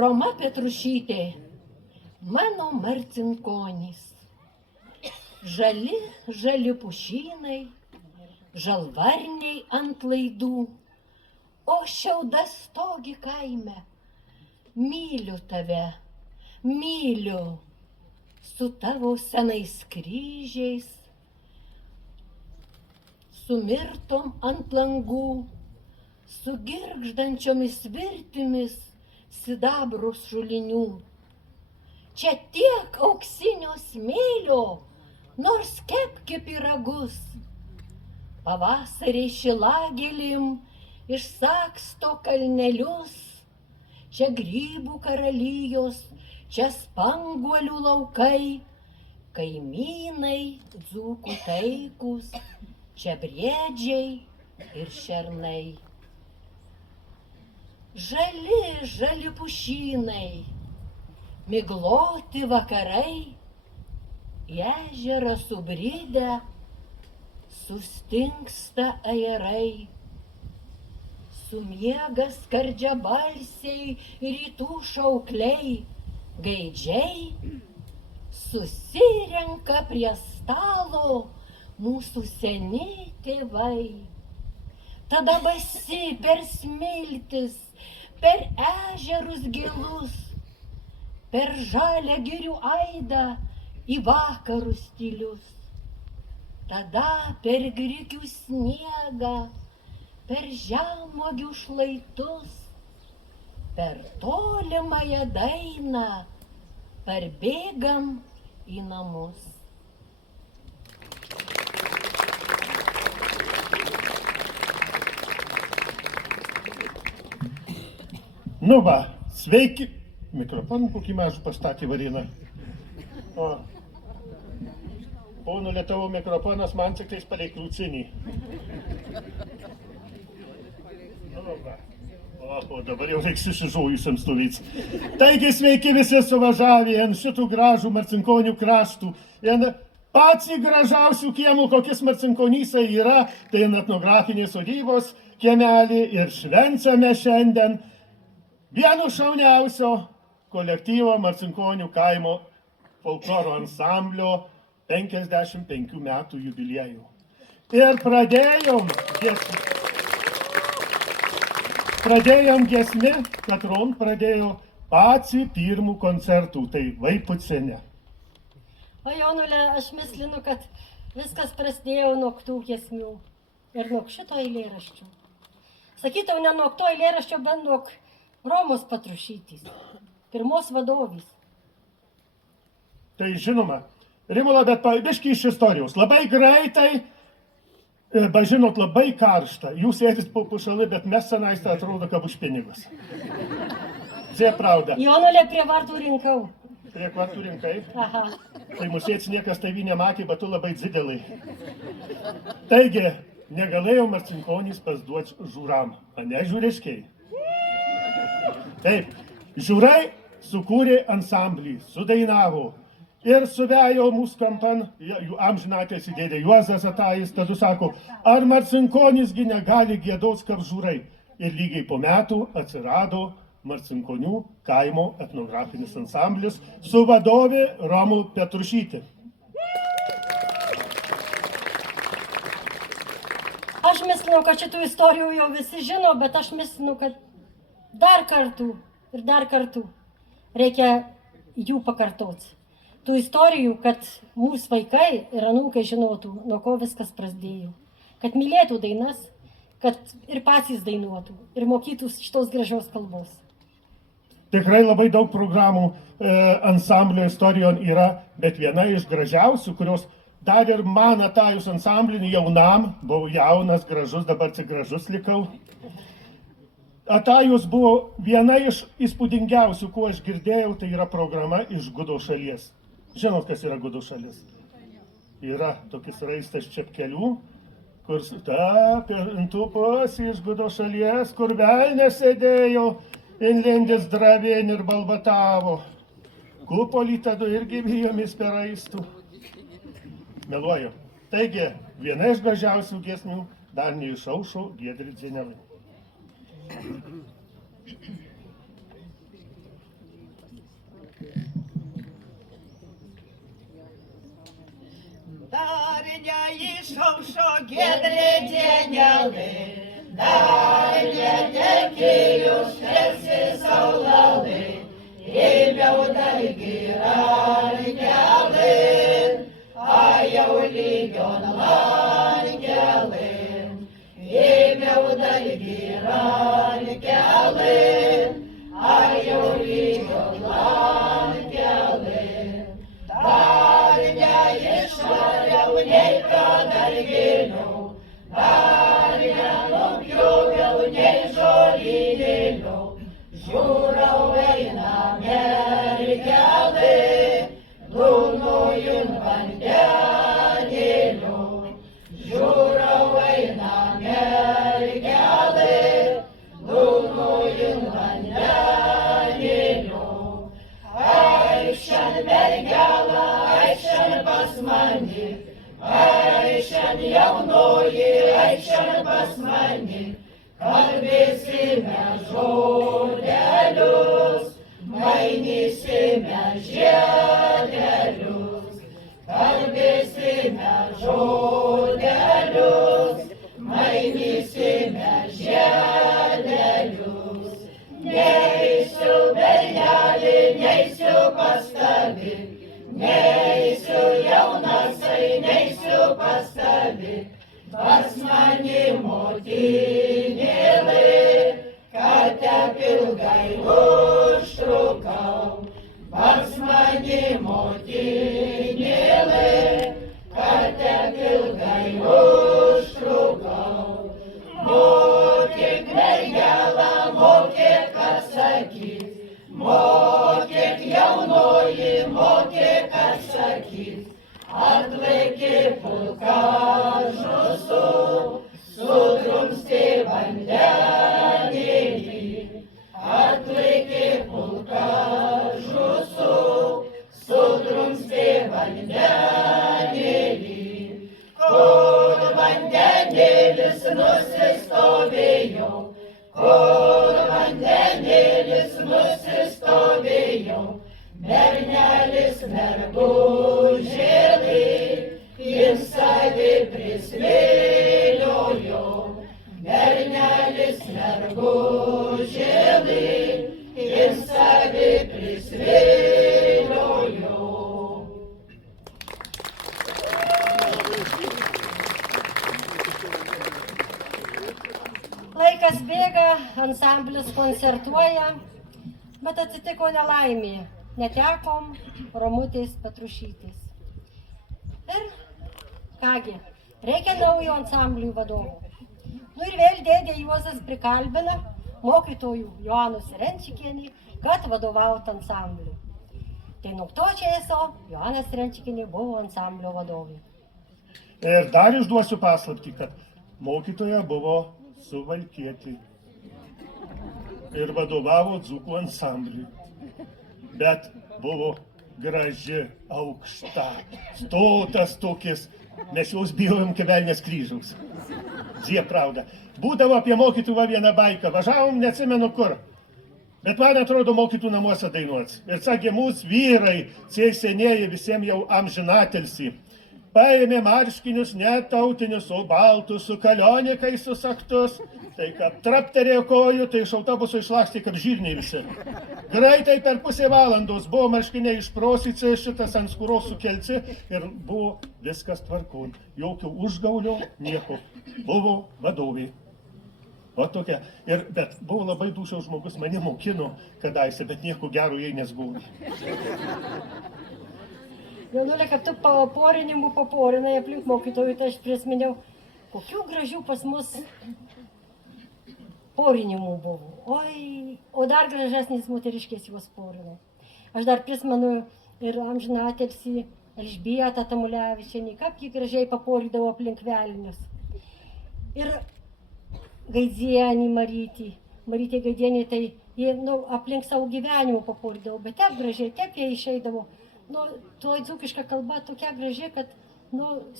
Roma Petrušytė, mano marcinkonys. Žali, žali pušynai, žalvarniai ant laidų, o šiaudas stogi kaime. Myliu tave, myliu, su tavo senais kryžiais, su mirtom ant langų, su girgždančiomis virtimis sidabrų šulinių. Čia tiek auksinio smėlio, nors kepki pyragus. Pavasarį šilagėlim išsaksto kalnelius. Čia grybų karalijos, čia spanguolių laukai, kaimynai dzūkų taikus, čia briedžiai ir šernai. Žali, žali pušynai, migloti vakarai, į ežerą subridę, sustingsta ajerai. Sumiega skardžia balsiai rytų šaukliai, gaidžiai, susirenka prie stalo mūsų seni tėvai. Tada basi per smiltis, per ežerus gilus, per žalią girių aidą į vakarus tylius. Tada per grikių sniegą, per žemuogių šlaitus, per tolimąją dainą parbėgam į namus. Nu va, sveiki. Mikrofoną kokį mažų pastatė Varina. O, pono Lietuvo mikrofonas man tik tais palei krūcinį. Nu va. O dabar jau reiks išsižojusiam stovėti. Taigi sveiki visi suvažiavę ant šitų gražų Marcinkonių kraštų. Patys gražiausių kiemų, kokias Marcinkonyse yra, tai etnografinės sodybos kiemelį ir švenčiame šiandien vienu šauniausio kolektyvo Marcinkonių kaimo folkloro ansamblio 55 metų jubiliejų. Ir pradėjom giesmę, Katron pradėjo patį pirmų koncertų, tai Vaipucienė. O Jonule, aš myslinu, kad viskas prasidėjo nuo tų giesmių ir nuo šito eilėraščio. Sakytau, ne nuo to eilėraščio, bet nuo Romos Patrušytės, pirmos vadovės. Tai žinoma, Rimula, bet biškį iš istorijos. Labai greitai, žinot, labai karšta. Jūs sėdit po pušalį, bet mes senais tai atrodo, kad už pinigus. Čia pravda. Jonule, prie vartų rinkau. Prie vartų rinkai? Aha. Tai musėts niekas tavį nematė, bet tu labai didelai. Taigi, negalėjo Marcinkonys pasduoti žūram, a ne žiūriškiai. Taip, žiūrai sukūrė ansamblį, sudainavo ir suvejo mūsų kampan, jų amžinatės įdėdė Juozas Atajis, tada sako, ar Marcinkonysgi negali giedos kaip žiūrai. Ir lygiai po metų atsirado Marcinkonių kaimo etnografinis ansamblis su vadovė Romu Petrušytė. Aš myslinu, kad šitų istorijų jau visi žino, bet aš myslinu, kad dar kartų reikia jų pakartoti. Tų istorijų, kad mūsų vaikai ir anūkai žinotų, nuo ko viskas prasidėjo. Kad mylėtų dainas, kad ir patys dainuotų ir mokytų šitos gražios kalbos. Tikrai labai daug programų ansamblio istorijon yra, bet viena iš gražiausių, kurios dar ir man Atajus ansamblinį jaunam, buvau jaunas, gražus, dabar tik gražus likau. Atajus buvo viena iš įspūdingiausių, kuo aš girdėjau, tai yra programa iš Gudo šalies. Žinot, kas yra Gudo šalis? Yra tokis raistas čepkelių, kur tupos iš Gudo šalies, kur velnės sėdėjo, inlindis dravėn ir balbatavo. Kupolį tada irgi bijomis per raistų. Meluoju. Taigi, viena iš gražiausių giesmių dar neišaušo Giedrė Dzinelė. Dar neišaušo Giedrė Dzinelė, dar netekėjo šviesi saulelė, ėmiau dar gyrangelė, a jau lygion langelė, ėmiau dar gyrangelė, a jau lygion langelė, dar neišvariau nei kadar gėliau, dar nenupjoviau nei žolynėlių, žiūrau eina mergelė, dūnojun vandenėlių, žiūrau eina mergelė, dūnojun vandenėlių. Aišan mergelė, aišan pas mani, aišan jaunoji, aišan pas mani, kalbės atlaikė pulką žusų, sudrumstė vandenėlį. Atlaikė pulką žusų, sudrumstė vandenėlį. Kur vandenėlis nusistovėjo, kur vandenėlis nusistovėjo, bernelis mergužėlį ir savi prisviliojo. Bernelis mergužėlį ir savi prisviliojo. Laikas bėga, ansamblis koncertuoja, bet atsitiko nelaimė. Netekom Romutės Petrušytės. Ir kągi, reikia naujo ansamblių vadovo. Nu ir vėl dėdė Juozas prikalbina mokytojų Joanus Renčikienį, kad vadovautų ansambliui. Tai nuo to čia esu, Joanas Renčikienė buvo ansamblio vadovė. Ir dar išduosiu paslaptį, kad mokytoja buvo Suvalkietė ir vadovavo dzūkų ansambliui. Bet buvo graži, aukšta, stotas tokis, mes jos bijojom kevelnės kryžiaus. Zie pravda. Būdavo apie mokytų va vieną baiką, važiavom, neatsimenu kur. Bet man atrodo mokytų namuose dainuots. Ir sakė, mūsų vyrai, senieji visiems jau amžinatelsi. Paėmė marškinius netautinius, o baltus, su kalionikais susaktus. Tai kad trapterėjo kojų, tai iš autobuso išlakstė kaip žirniai visi. Greitai per pusę valandos buvo marškiniai išprosici, šitas ant skūros sukelci ir buvo viskas tvarkon. Jokio užgaulio, nieko. Buvo vadovė. O tokia. Bet buvo labai dūšiaus žmogus, mane mokino kadaise, bet nieko gero jai nesbuvo. Jaunulė, kad tu paporinimų paporinai aplink mokytojų, tai aš prisiminiau, kokių gražių pas mus porinimų buvo. Oi, o dar gražesnis moteriškės juos porino. Aš dar prisimenu ir amžinatelsi Elžbietą Tamulevičienį, kaip ji gražiai paporydavo aplink velnius. Ir Gaidzienį Marytė Gaidienė, tai jie aplink savo gyvenimą paporydavo, bet taip gražiai, taip jie išeidavo. Tuo dzūkiška kalba tokia graži, kad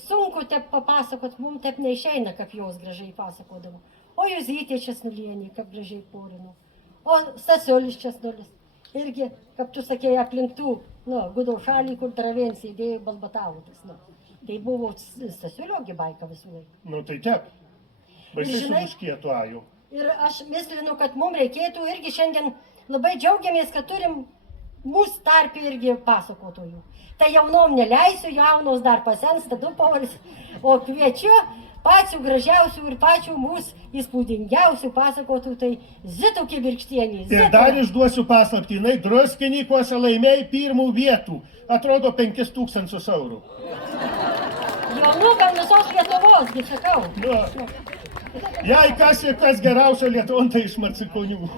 sunku taip papasakot, mums taip neišeina, kaip jos gražiai pasakodavo. O Juzytė Česnulienė, kaip gražiai porino. O Stasiulis Česnulis. Irgi, kaip tu sakėjai, aplink tų, Gudo šalį, kur Dravėn sėdėjo balbatautas. Tai buvo Stasiulio baika visų laikų. Tai taip. Baisiai sumuškėtų ajų. Ir aš myslinu, kad mums reikėtų irgi šiandien labai džiaugiamės, kad turim mūsų tarpį irgi pasakotojų. Tai jaunom neleisiu, jaunos dar pasensta 2 poris, o kviečiu pačių gražiausių ir pačių mūsų įspūdingiausių pasakotų, tai Zitų Kibirkštienį. Ir dar išduosiu paslaptį, jinai druskinykuose laimėjo 1 vietų, atrodo 5000 eurų. Jaunų gal visos Lietuvos, gi sakau. Jei kas geriausio Lietuvon, tai iš Marcikonių.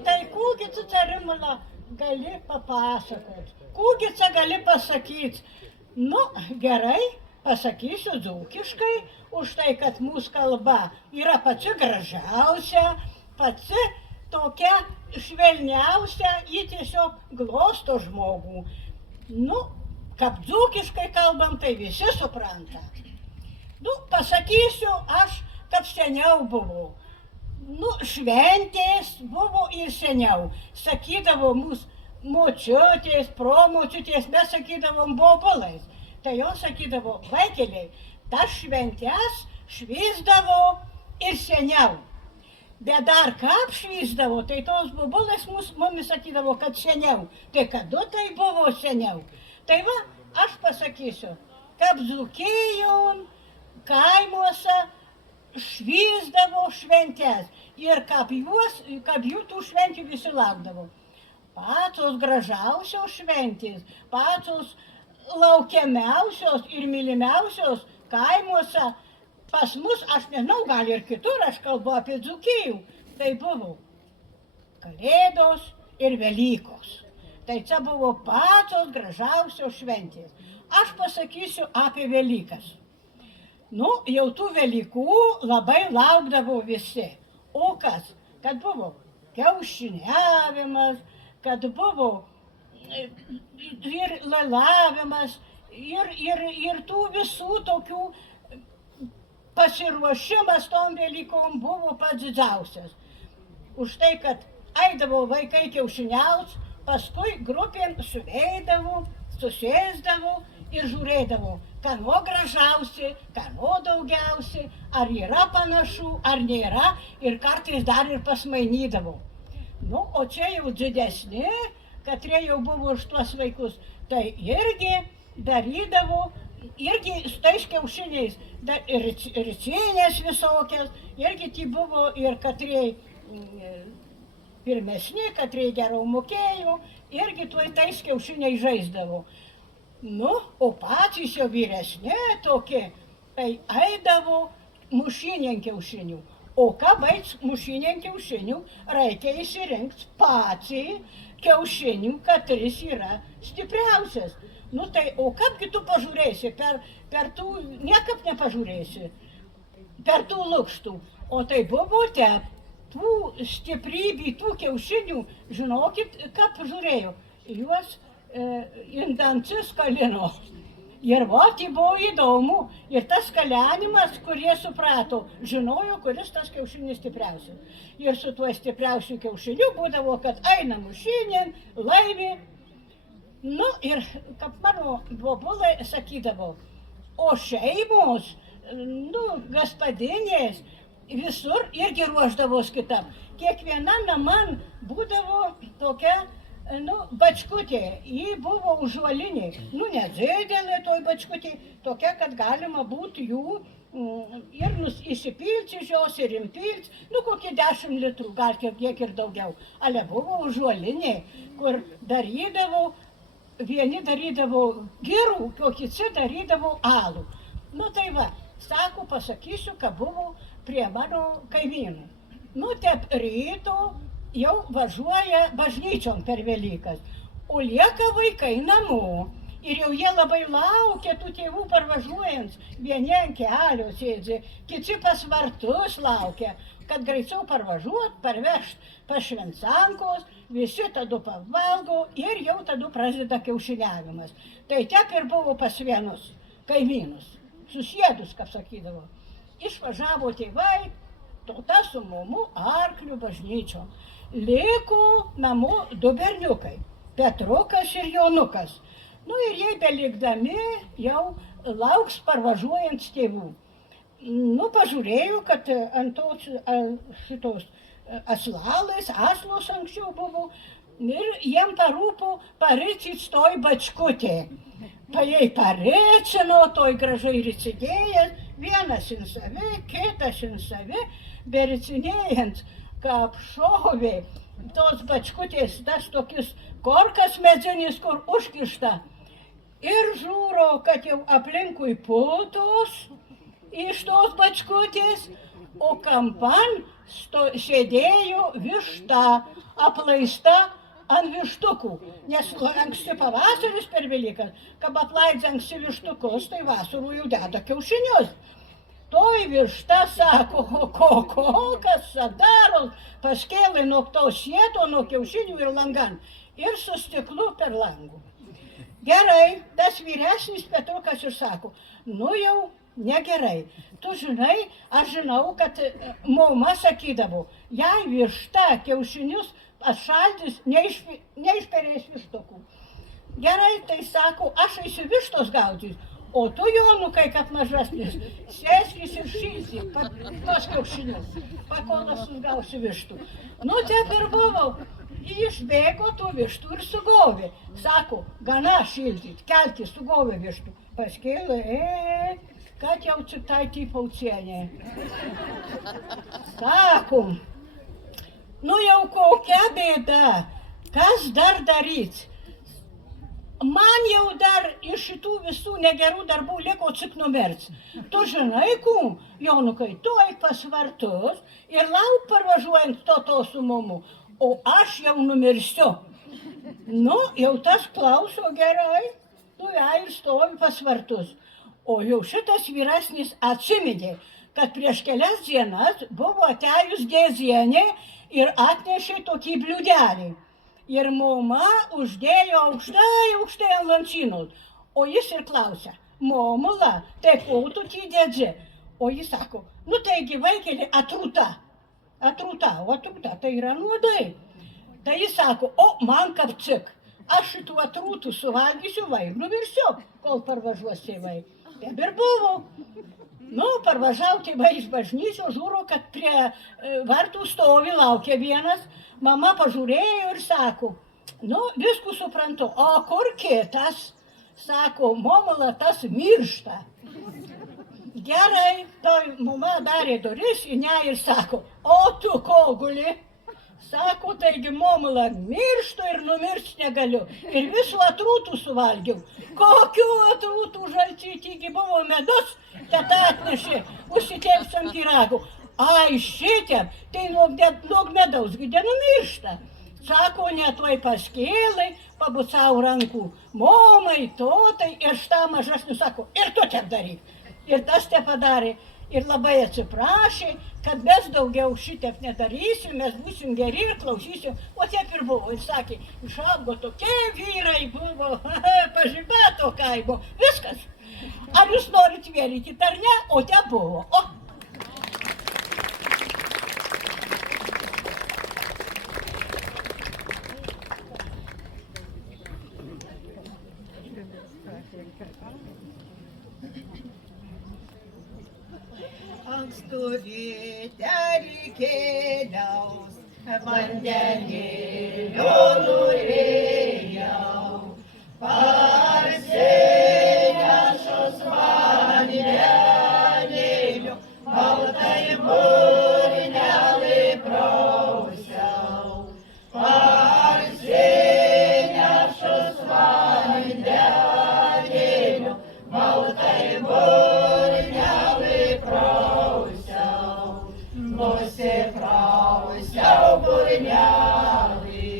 Tai kūgi tu čia, Rimula, gali papasakot? Kūgi čia gali pasakyti? Gerai, pasakysiu dzūkiškai, už tai, kad mūsų kalba yra pačia gražiausia, pačia tokia švelniausia, ji tiesiog glosto žmogų. Kaip dzūkiškai kalbam, tai visi supranta. Pasakysiu aš, kaip seniau buvau. Šventės buvo ir seniau. Sakydavo mūsų močiutės, promočiutės, mes sakydavom bobulais. Tai jos sakydavo, vaikeliai, tas šventės švysdavo ir seniau. Bet dar kaip švysdavo, tai tos bobulais mumis sakydavo, kad seniau. Tai kada tai buvo seniau? Tai va, aš pasakysiu, kaip Dzūkijom, kaimuose švysdavo šventės ir kaip jų tų švenčių visi laukdavo. Pačios gražiausios šventės, pačios laukiamiausios ir mylimiausios kaimuose pas mus, aš nežinau, gal ir kitur, aš kalbu apie Dzūkijų, tai buvo Kalėdos ir Velykos. Tai čia buvo pačios gražiausios šventės. Aš pasakysiu apie Velykas. Nu, jau tų Velykų labai laukdavo visi. O kas? Kad buvo kiaušiniavimas, kad buvo ir lailavimas, ir tų visų tokių pasiruošimas tom Velykom buvo pats didžiausias. Už tai, kad eidavo vaikai kiaušiniaus, paskui grupėm suveidavo, susėsdavo ir žiūrėdavo, ką nuo gražiausi, ką nuo daugiausiai, ar yra panašu, ar nėra, ir kartais dar ir pasmainydavo. Nu, o čia jau didesni, katrie jau buvo už tuos vaikus, tai irgi darydavo, irgi su tais kiaušiniais, ricinės visokias, irgi tai buvo ir katrie pirmesni, katrie geriau mokėjo, irgi tais kiaušiniais žaisdavo. Nu, o patys jau vyresni tokie, tai eidavo mušinien kiaušinių. O ką baigt mušinien kiaušinių, reikia išsirinkti patį kiaušinių, katris yra stipriausias. Nu tai, o kaip tu pažiūrėsi, per tų, niekaip nepažiūrėsi, per tų lukštų. O tai buvo tų stiprybį, tų kiaušinių, žinokit, kaip žiūrėjau, juos indantis kalino. Ir va, tai buvo įdomu. Ir tas kalenimas, kurie suprato, žinojo, kuris tas kiaušinis stipriausias. Ir su tuo stipriausiu kiaušiniu būdavo, kad eina mušinien, laimė. Nu, ir kaip mano bobulai sakydavo, o šeimos, nu, gaspadinės, visur irgi ruošdavos kitam. Kiekviena naman būdavo tokia, nu, bačkutė, ji buvo užuolinė, nu, nedžidelė toj bačkutė, tokia, kad galima būtų jų ir įsipilti iš jos ir impilti, nu, kokį 10 litrų, gal kiek ir daugiau. Ale buvo užuolinė, kur darydavo, vieni darydavo girų, o kiti darydavo alų. Nu, tai va, sako, pasakysiu, kad buvo prie mano kaimynų. Nu, taip ryto jau važiuoja bažnyčion per Velykas, o lieka vaikai namo. Ir jau jie labai laukia tų tėvų parvažiuojant, vieni ant kelio sėdzi, kiti pas vartus laukia, kad greičiau parvažiuot, parvežt pas švencankos, visi tada pavalgo ir jau tada prasideda kiaušiniavimas. Tai tiek ir buvo pas vienus kaimynus, susėdus, kaip sakydavo. Išvažiavo tėvai, tauta su mumu arklių bažnyčio. Liko namo 2 berniukai, Petrukas ir Jonukas. Nu ir jie belikdami jau lauks parvažiuojant tėvų. Nu, pažiūrėjau, kad ant tos šitos aslos anksčiau buvo ir jiem parūpo paricit toj bačkutė. Jei paricino, toj gražiai ricidėjęs, vienas in savi, kitas in savi, bericinėjant, kaip šovė tos bačkutės, tas tokius korkas medinis, kur užkišta. Ir žiūro, kad jau aplinkui putos iš tos bačkutės, o kampan sėdėjo višta, aplaista ant vištukų. Nes anksti pavasaris per Velykas, kad aplaidžia anksti vištukus, tai vasarų jau deda kiaušinius. Toj višta sako, kas daro, paskėlė nuo to sieto, nuo kiaušinių ir langan. Ir su stiklu per langų. Gerai, tas vyresnis Petrukas ir sako, nu jau negerai. Tu žinai, aš žinau, kad mama sakydavo, jei višta kiaušinius atšaldys, neišperės vištukų. Gerai, tai sako, aš eisiu vištos gaudys. O tu, Jonukai, kad mažesnis, sėskis ir šilsi, tuos kiaušinius, pakolas gausi vištų. Nu, taip ir buvau. Išbėgo tų vištų ir sugovė. Sako, gana šildyt, kelti sugovė vištų. Paskėlė, kad jau čia tai tipaucienė. Sakom, nu jau kokia bėda, kas dar daryt? Man jau dar iš šitų visų negerų darbų liko tik numirts. Tu žinai, kum, Jonukai, tu eik pas vartus ir lauk parvažiuojant to su mumu, o aš jau numirsiu. Nu, jau tas klauso gerai, nu, ja, ir stovi pas vartus. O jau šitas vyresnis atsiminė, kad prieš kelias dienas buvo atėjus Gezienė ir atnešė tokį bliūdelį. Ir mama uždėjo aukštai ant lančinos. O jis ir klausia, momula, tai ko tu tį dėdži? O jis sako, nu taigi vaikeli atrūta, o atrūta tai yra nuodai. Tai jis sako, o man kapcik, aš šitų atrūtų suvalgysiu vai, numirsiu, kol parvažiuos tėvai. Taip ir buvo. Nu, parvažiavo tėvai iš bažnyčios, žiūro, kad prie vartų stovi, laukia vienas. Mama pažiūrėjo ir sako, nu, viską suprantu, o kur kitas? Sako, momula, tas miršta. Gerai, tai mama darė duris į ją ir sako, o tu ko guli? Sako, taigi momula, mirštu ir numiršti negaliu. Ir visų atrūtų suvalgiau. Kokių atrūtų žalčytį buvo medus, tad atnešė, užsitėpsiam pyragų. Ai, šitiem, tai nuo medaus gidė numiršta. Sako, netoj paskėlai, pabucau rankų. Momai, totai, ir štai mažesnių sako, ir tu taip daryk. Ir tas te padarė. Ir labai atsiprašė, kad mes daugiau šitaip nedarysim, mes būsim geri ir klausysim. O taip ir buvo. Ir sakė, išaugo tokie vyrai buvo, pažymėto kaimo. Viskas. Ar jūs norit vėlyti ar ne? O te buvo. O. Ankstuvi terikėliaus, vandenėlio norėjau, parsinešus vandenėlio, baltai burnelį prausiau, parsinešus vandenėlio, baltai burnelį prausiau. Nusiprausiau burnelį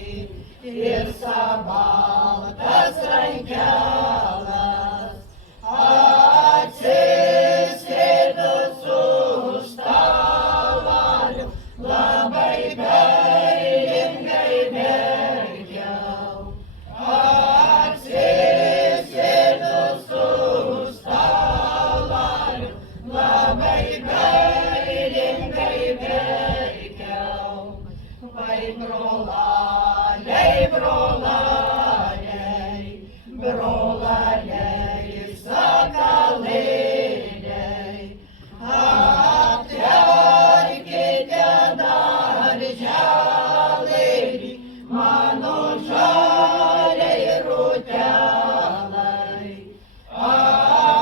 ir sabaltas rankelas, atsisėdus už stalalių, labai gailingai verkiau. Atsisėdus už stalalių, labai gailingai verkiau. Vai brolaliai, brolaliai, brolaliai, sakalėliai, atverkite darželį, mano žaliai rutelai.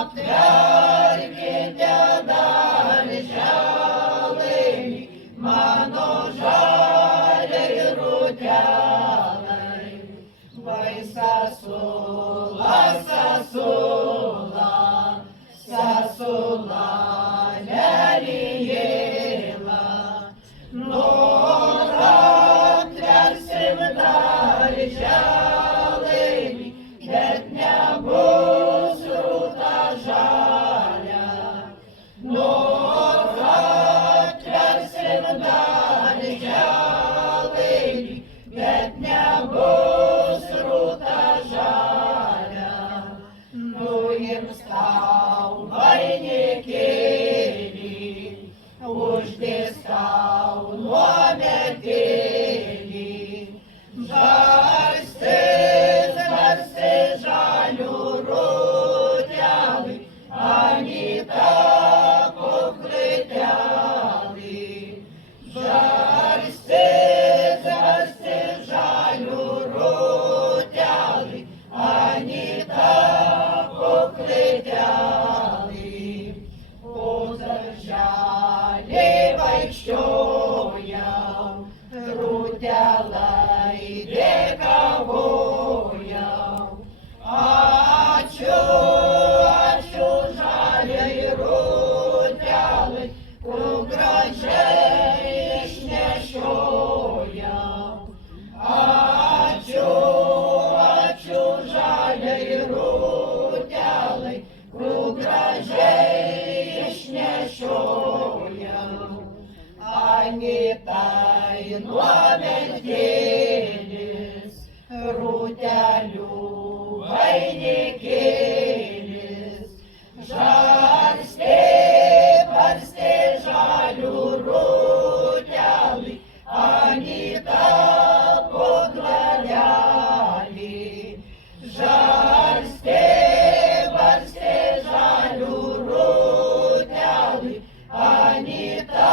Atverkite darželį, mano žaliai rutelai. Vai sasula, sasula, sasula, nerijėla, norą atversim darželį, bet nebus rūta žalia. Norą atversim darželį, bet nebus rūta žalia. Nuims tau vainikėlį, uždės tau nuometėlį, žarstis, žarstis žalių rutelį, anyta kuklitelį. Žarstis, žarstis žalių rutelį, anyta kuklitelį. Po darželį vaikščiojau, rutelai dėkavojau. Ačiū, ačiū žaliai rutelai, kur gražiai išnešiojau. Ačiū, nuomentėlis, rūtelių vainikėlis, žarstė, barstė žalių rūtelį, Anyta po dvarelį. Žarstė, barstė žalių rūtelį, Anyta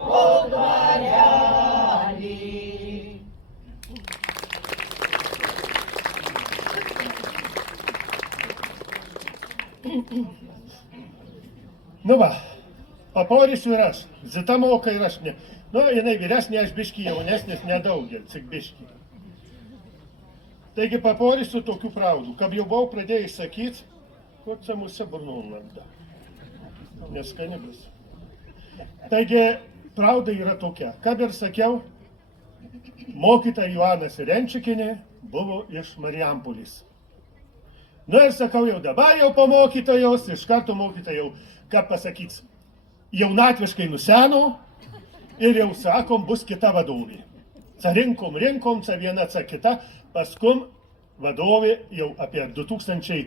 po dvarelį. Nu va, paporysiu ir aš. Zita moka ir aš ne. Nu, jinai vyresnė, aš biški jaunesnis, nedaugel, tik biški. Taigi paporysiu tokių praudų. Kad jau buvau pradėjęs sakyti, ko čia mūsų burnų landa. Neskani bus. Taigi, praudai yra tokia. Kad ir sakiau, mokytoja Joana Sirenčikinė buvo iš Marijampolės. Nu ir sakau, jau dabar jau po mokytojos, iš karto mokytoja jau, ką pasakyts, jaunatviškai nuseno ir jau sakom, bus kita vadovė. Rinkom, čia viena, kita, paskum vadovė jau apie 2000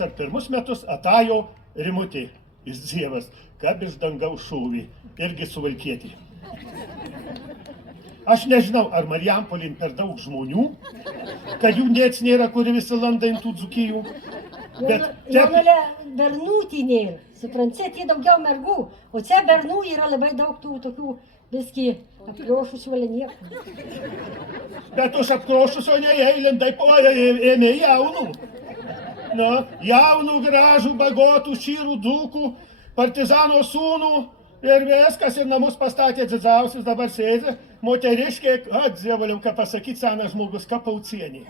ar pirmus metus atajo Rimutė iš Dievas, kad iš dangaus šūvį, irgi suvalkietį. Aš nežinau, ar Marijampolėn per daug žmonių, kad jų nieks nėra, kuri visi landa tų dzukijų. Jonulė, bernų tai nėra. Suprantate, tai daugiau mergų, o čia bernų yra labai daug tų tokių viski apkrošusių valiniekų. Bet už apkrošusio neįlindai, ėmė jaunų. Na, jaunų, gražų, bagotų, šyrų, dzūkų, partizano sūnų ir viskas, ir namus pastatė didžiausias, dabar sėdė, moteriškė, dievoliau, ką pasakyti, senas žmogus, Kapaucienė.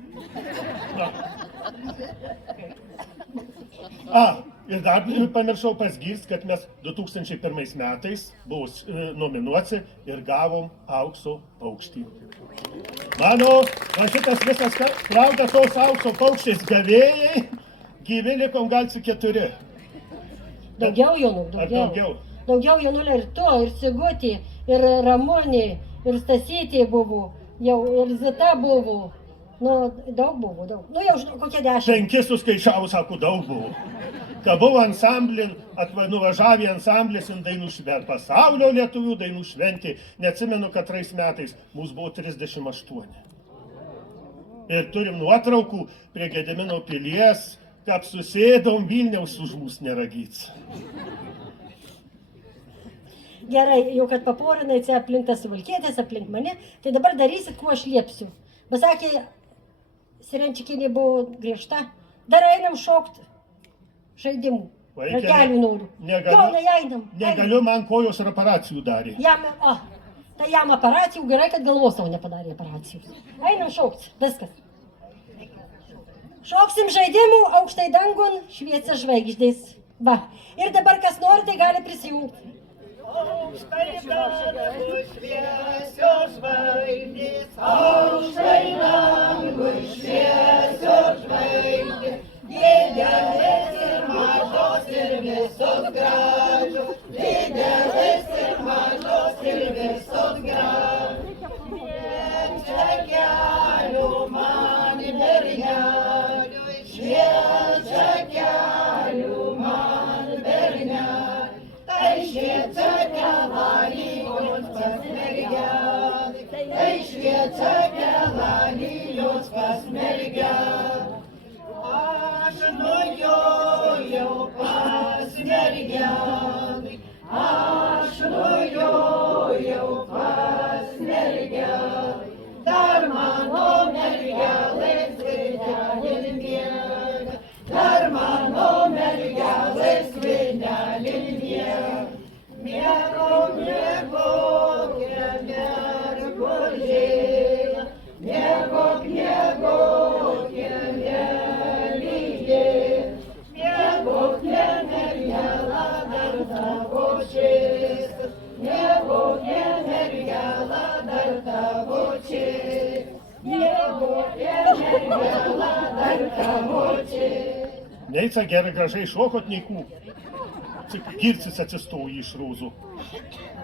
Ir dar pamiršau pasgirst, kad mes 2001 metais buvo nominuoti ir gavom aukso paukštį. Mano, va šitas visas, pravda, tos aukso paukštės gavėjai, gyvi likom gal su 4. Daugiau, Jonų, daugiau. Daugiau, Jonulė, ir to, ir Sigutė, ir Ramonė, ir Stasytė buvo, jau ir Zita buvo. Nu, daug buvo, daug. Nu, jau žinau, kokie 10. 5 suskaičiavau, sako, daug buvo. Kad buvo ansamblin, nuvažiavė ansamblis in dainų šventė, pasaulio lietuvių dainų šventė, neatsimenu, katrais metais, mūsų buvo 38. Ir turim nuotraukų prie Gedimino pilies, kad susėdom Vilniaus už mūsų neragyts. Gerai, jau kad paporinai čia aplink tas suvalkietės, aplink mane, tai dabar darysit, kuo aš liepsiu. Bet sakė, Sirenčikinė buvo griežta, dar einam šokti. Žaidimų. Rakelių noriu. Negaliu, man kojos ir operacijų darė. Tai jam operacijų, gerai, kad galvos tau nepadarė operacijų. Einam šokti, viskas. Šoksim žaidimų, aukštai dangun, šviesia žvaigždės. Va. Ir dabar kas nori, tai gali prisijungti. Aukštai dangun, šviesios žvaigždės, aukštai dangun, šviesios žvaigždės. Didelės ir mažos ir visos gražios, didelės ir mažos ir visos gražios. Šviečia kelių man berneliui, šviečia kelių man berneliui, tai šviečia kelalijos pas mergelę, tai šviečia kelalijos pas mergelę. Aš nujojau pas mergelį, aš nujojau pas mergelį, dar mano mergelės vilnelin miega, dar mano mergelės vilnelin miega. Miegok, miegokė mergužėje, miegok, miegokė mergelė. Miegok, mergela, dar tavo širdis, miegok, mergela, dar tavo širdis, miegok, mergela, dar tavo širdis. Nei čia gerai gražiai šokot, nei kū. Gircis atsistojo iš Rūzų.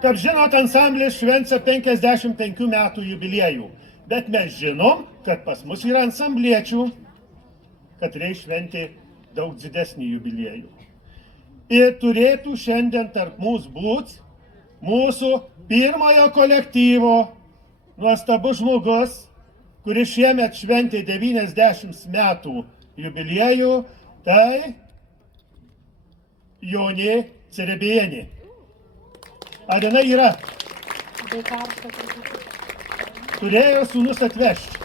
Kaip žinot, ansamblis švenčia 55 metų jubiliejų. Bet mes žinom, kad pas mus yra ansambliečių, kad reikia šventi daug didesnį jubiliejų. Ir turėtų šiandien tarp mūsų būti mūsų pirmojo kolektyvo nuostabus žmogus, kuris šiemet šventė 90 metų jubiliejų, tai Jonė Cerebienė. Ar jinai yra? Tai karšta truputį. Turėjo sūnus atvežti.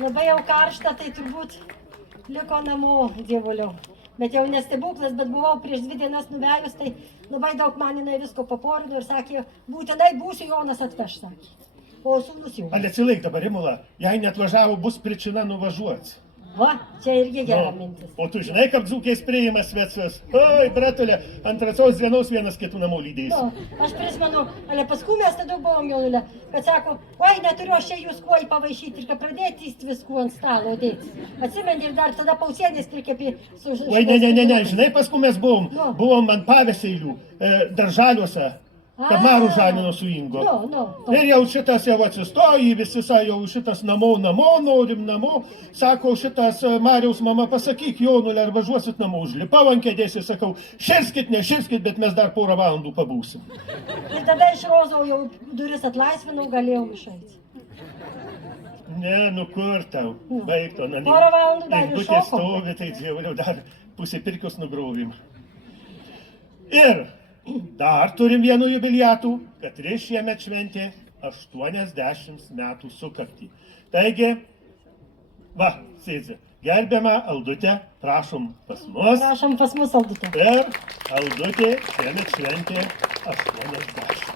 Labai jau karšta, tai turbūt liko namo, dievuliau. Bet jau nestebuklas, bet buvau prieš 2 dienas nuvejus, tai labai daug man jinai visko paporino ir sakė, būtinai būsiu, Jonas atveš, sakė. O sūnus jau. Ale atsilaik dabar, Rimula, jei neatvažiavo, bus pričina nuvažiuoti. Va, čia irgi gera mintis. O tu žinai, kaip dzūkiais priima svečius? Oi, bratulė, ant 3 dienos vienas kitų namų lydės. Aš prisimenu, ale paskui mes tada buvom Jonulė, kad sako, oi, neturiu aš čia jūs kuo pavaišyti ir kad pradėti įsti viskų ant stalo dėtis. Atsimeni ir dar tada pausienės prikepė su... Oi, ne, žinai, paskui mes buvom ant pavėseilių, daržaliuose. Kad Marų žalino su Ingo. Ir jau šitas jau atsistojo, visi jau šitas namo, norim namo. Sako, šitas Mariaus mama, pasakyk Jonulė, ar važiuosit namo. Užlipau ant kėdės ir sakau, širskit, neširskit, bet mes dar porą valandų pabūsim. Ir tada iš Rozo jau duris atlaisvinau, galėjau išeiti. Ne, nu kur tau, baigto. Porą valandų dar iššokau. Jeigu stovi, tai džiauliau dar pusė pirkios nugrovim. Ir dar turim vienų jubiliatų, kad šiemet šventė 80 metų sukaktį. Taigi, va, sėdzi, gerbiama Aldutė, prašom pas mus. Prašom pas mus, Aldutė. Ir Aldutė šiemet šventė 80.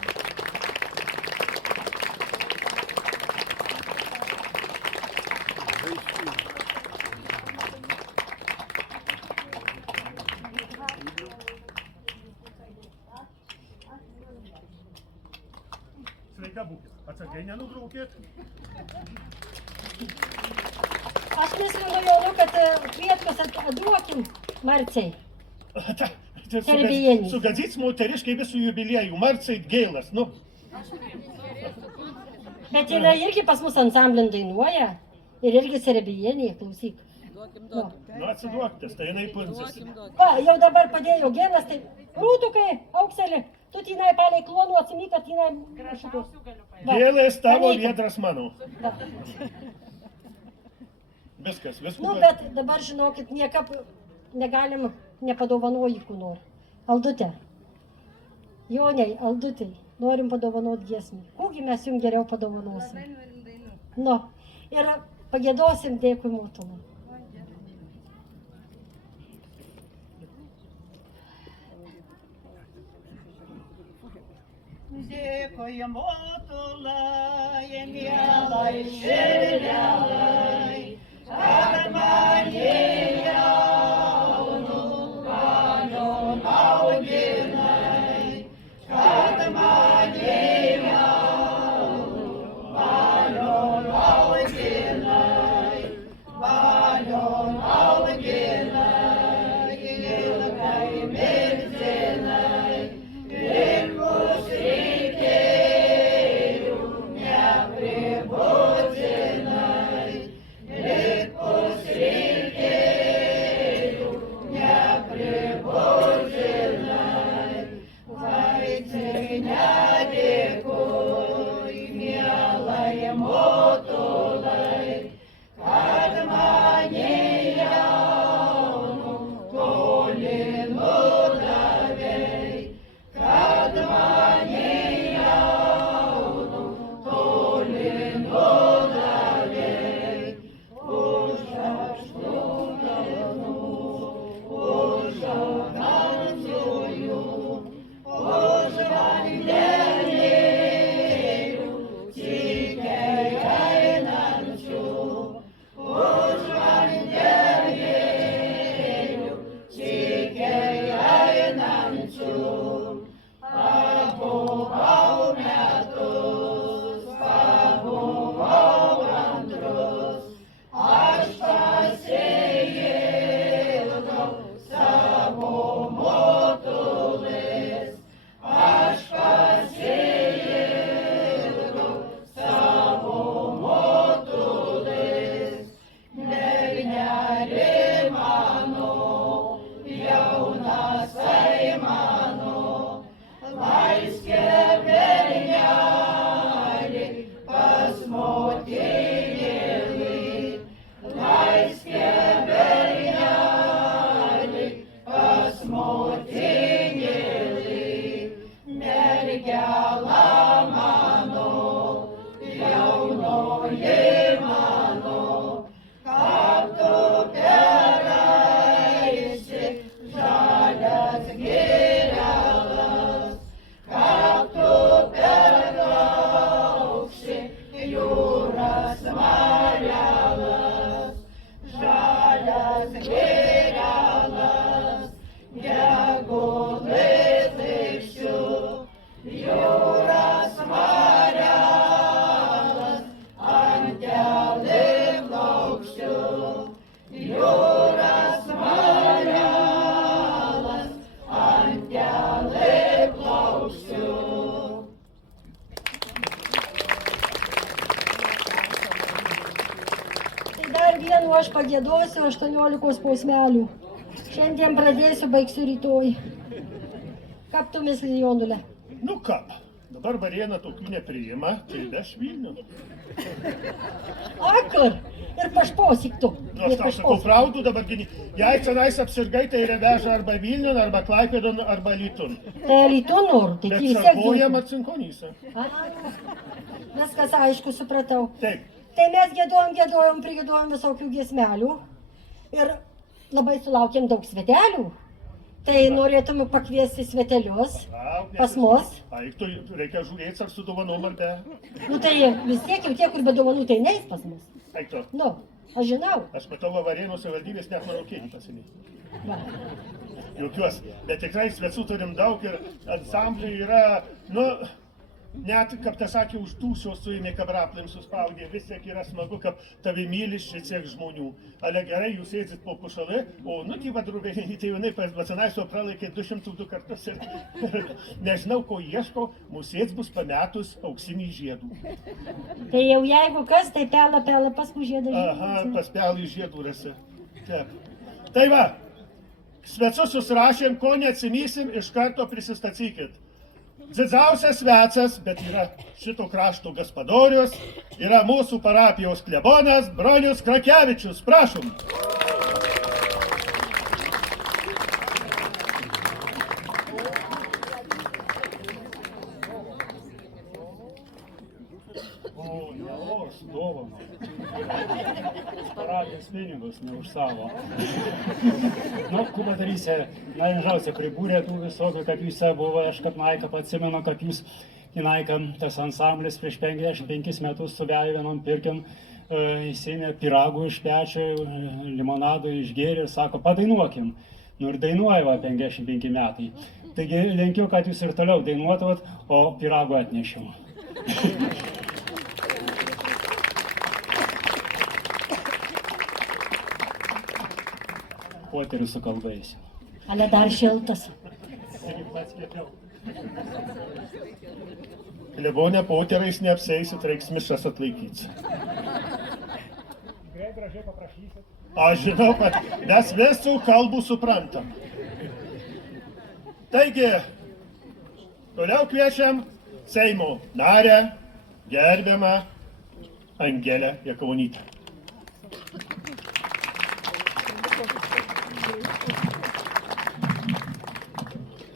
Sveika būkit. Atsargiai nenubraukit. Aš prisimenu Jonu, kad kvietkus atduokim Marcei. Cerebienei. Sugadzyts moteriškai visų jubiliejų. Marcei gėlas, nu. Bet jinai irgi pas mus ansamblin dainuoja. Ir irgi Cerebienė, klausyk. Nu, atsiduoktis, tai jinai punzasi. Va, jau dabar padėjo gėlas, tai rūtukai, aukselį. Tu tinai palei klonų atsimyk, kad tinai šitos. Gėlės tavo, viedras mano. Viskas. Nu, bet dabar žinokit, niekaip negalim nepadovanoji kų nori. Aldutė. Joniai, Aldutei, norim padovanoti giesmį. Kūgi mes jums geriau padovanosim. Nu, ir pagėdosim dėkui Motinai. Dėkoju Motulai, mielai širdeliai, kad mane jaunų palion auginai, kad mane jaunų palion auginai, ilgai mirtinai, likus reikėjo nepribūtinai, likus reikėjo aš pagėdosiu 18 posmelių. Šiandien pradėsiu, baigsiu rytoj. Kaip tu misli, Jonule? Nu kap, dabar Varėna tokių nepriima, tai veš Vilnių. Akar, ir pašposik tu. Nu, aš tau sakau pravdu dabar gini. Jei cenais apsirgai, tai reveža arba Vilniun, arba Klaipėdon, arba Alytun. Tai Alytun noriu, tai Bet vis tiek Šarvojam ar Cinkonyse. Viskas aišku, supratau. Taip. Tai mes gėdojom, prigėdojom visokių giesmelių. Ir labai sulaukėm daug svetelių. Tai norėtume pakviesti svetelius pas mus. Ai, tu reikia žiūrėti, ar su dovanom ar be. Nu tai vis tiek jau tie, kur be dovanų, tai neis pas mus. Ai, tu. Nu, aš žinau. Aš matau, Varėnos savivaldybės net mano kėdį pasiliai. Va. Jokiuos. Bet tikrai svečių turim daug ir ansambliai yra, nu, net, kaip tas sakė, už dūšios suėmė kabraplėm suspaudė, vis tiek yra smagu, kad tavi myli šitiek žmonių. Ale gerai, jūs sėdit po pušalai, o nu, tai vadruvėlį, tai jaunai vacinaiso pralaikė 202 kartus ir nežinau, ko ieško, mūsėts bus pametus auksinį žiedų. Tai jau jeigu kas, tai pelą paskui žiedą žiedų. Aha, pas pelį žiedų rasi. Taip. Tai va, svečius susirašėm, ko neatsimysim, iš karto prisistatykit. Didžiausias svecas, bet yra šito krašto gaspadorius, yra mūsų parapijos klebonas Bronius Krakevičius. Prašom. O, ne už dovaną. Parapijos pinigus, ne už savo. Nu, ko padarysi, nažausia, pribūrė tų visokių, kaip jūs buvo, aš kaip Naika atsimenu, kaip jūs į Naiką tas ansamblis prieš 55 metus su Veivenom pirkin įsėmė piragų iš pečio, limonadų išgėrė ir sako, padainuokim. Nu ir dainuoja va 55 metai. Taigi linkiu, kad jūs ir toliau dainuotumėt, o piragų atnešiau. Poterių su kalbaisiu. Ale dar šiltas. Klebonė poterais neapseisit, reiks mišas atlaikyti. Gražiai paprašysit. Aš žinau, kad mes visų kalbų suprantam. Taigi, toliau kviečiam Seimo narę, gerbiamą Angelę Jakavonytę.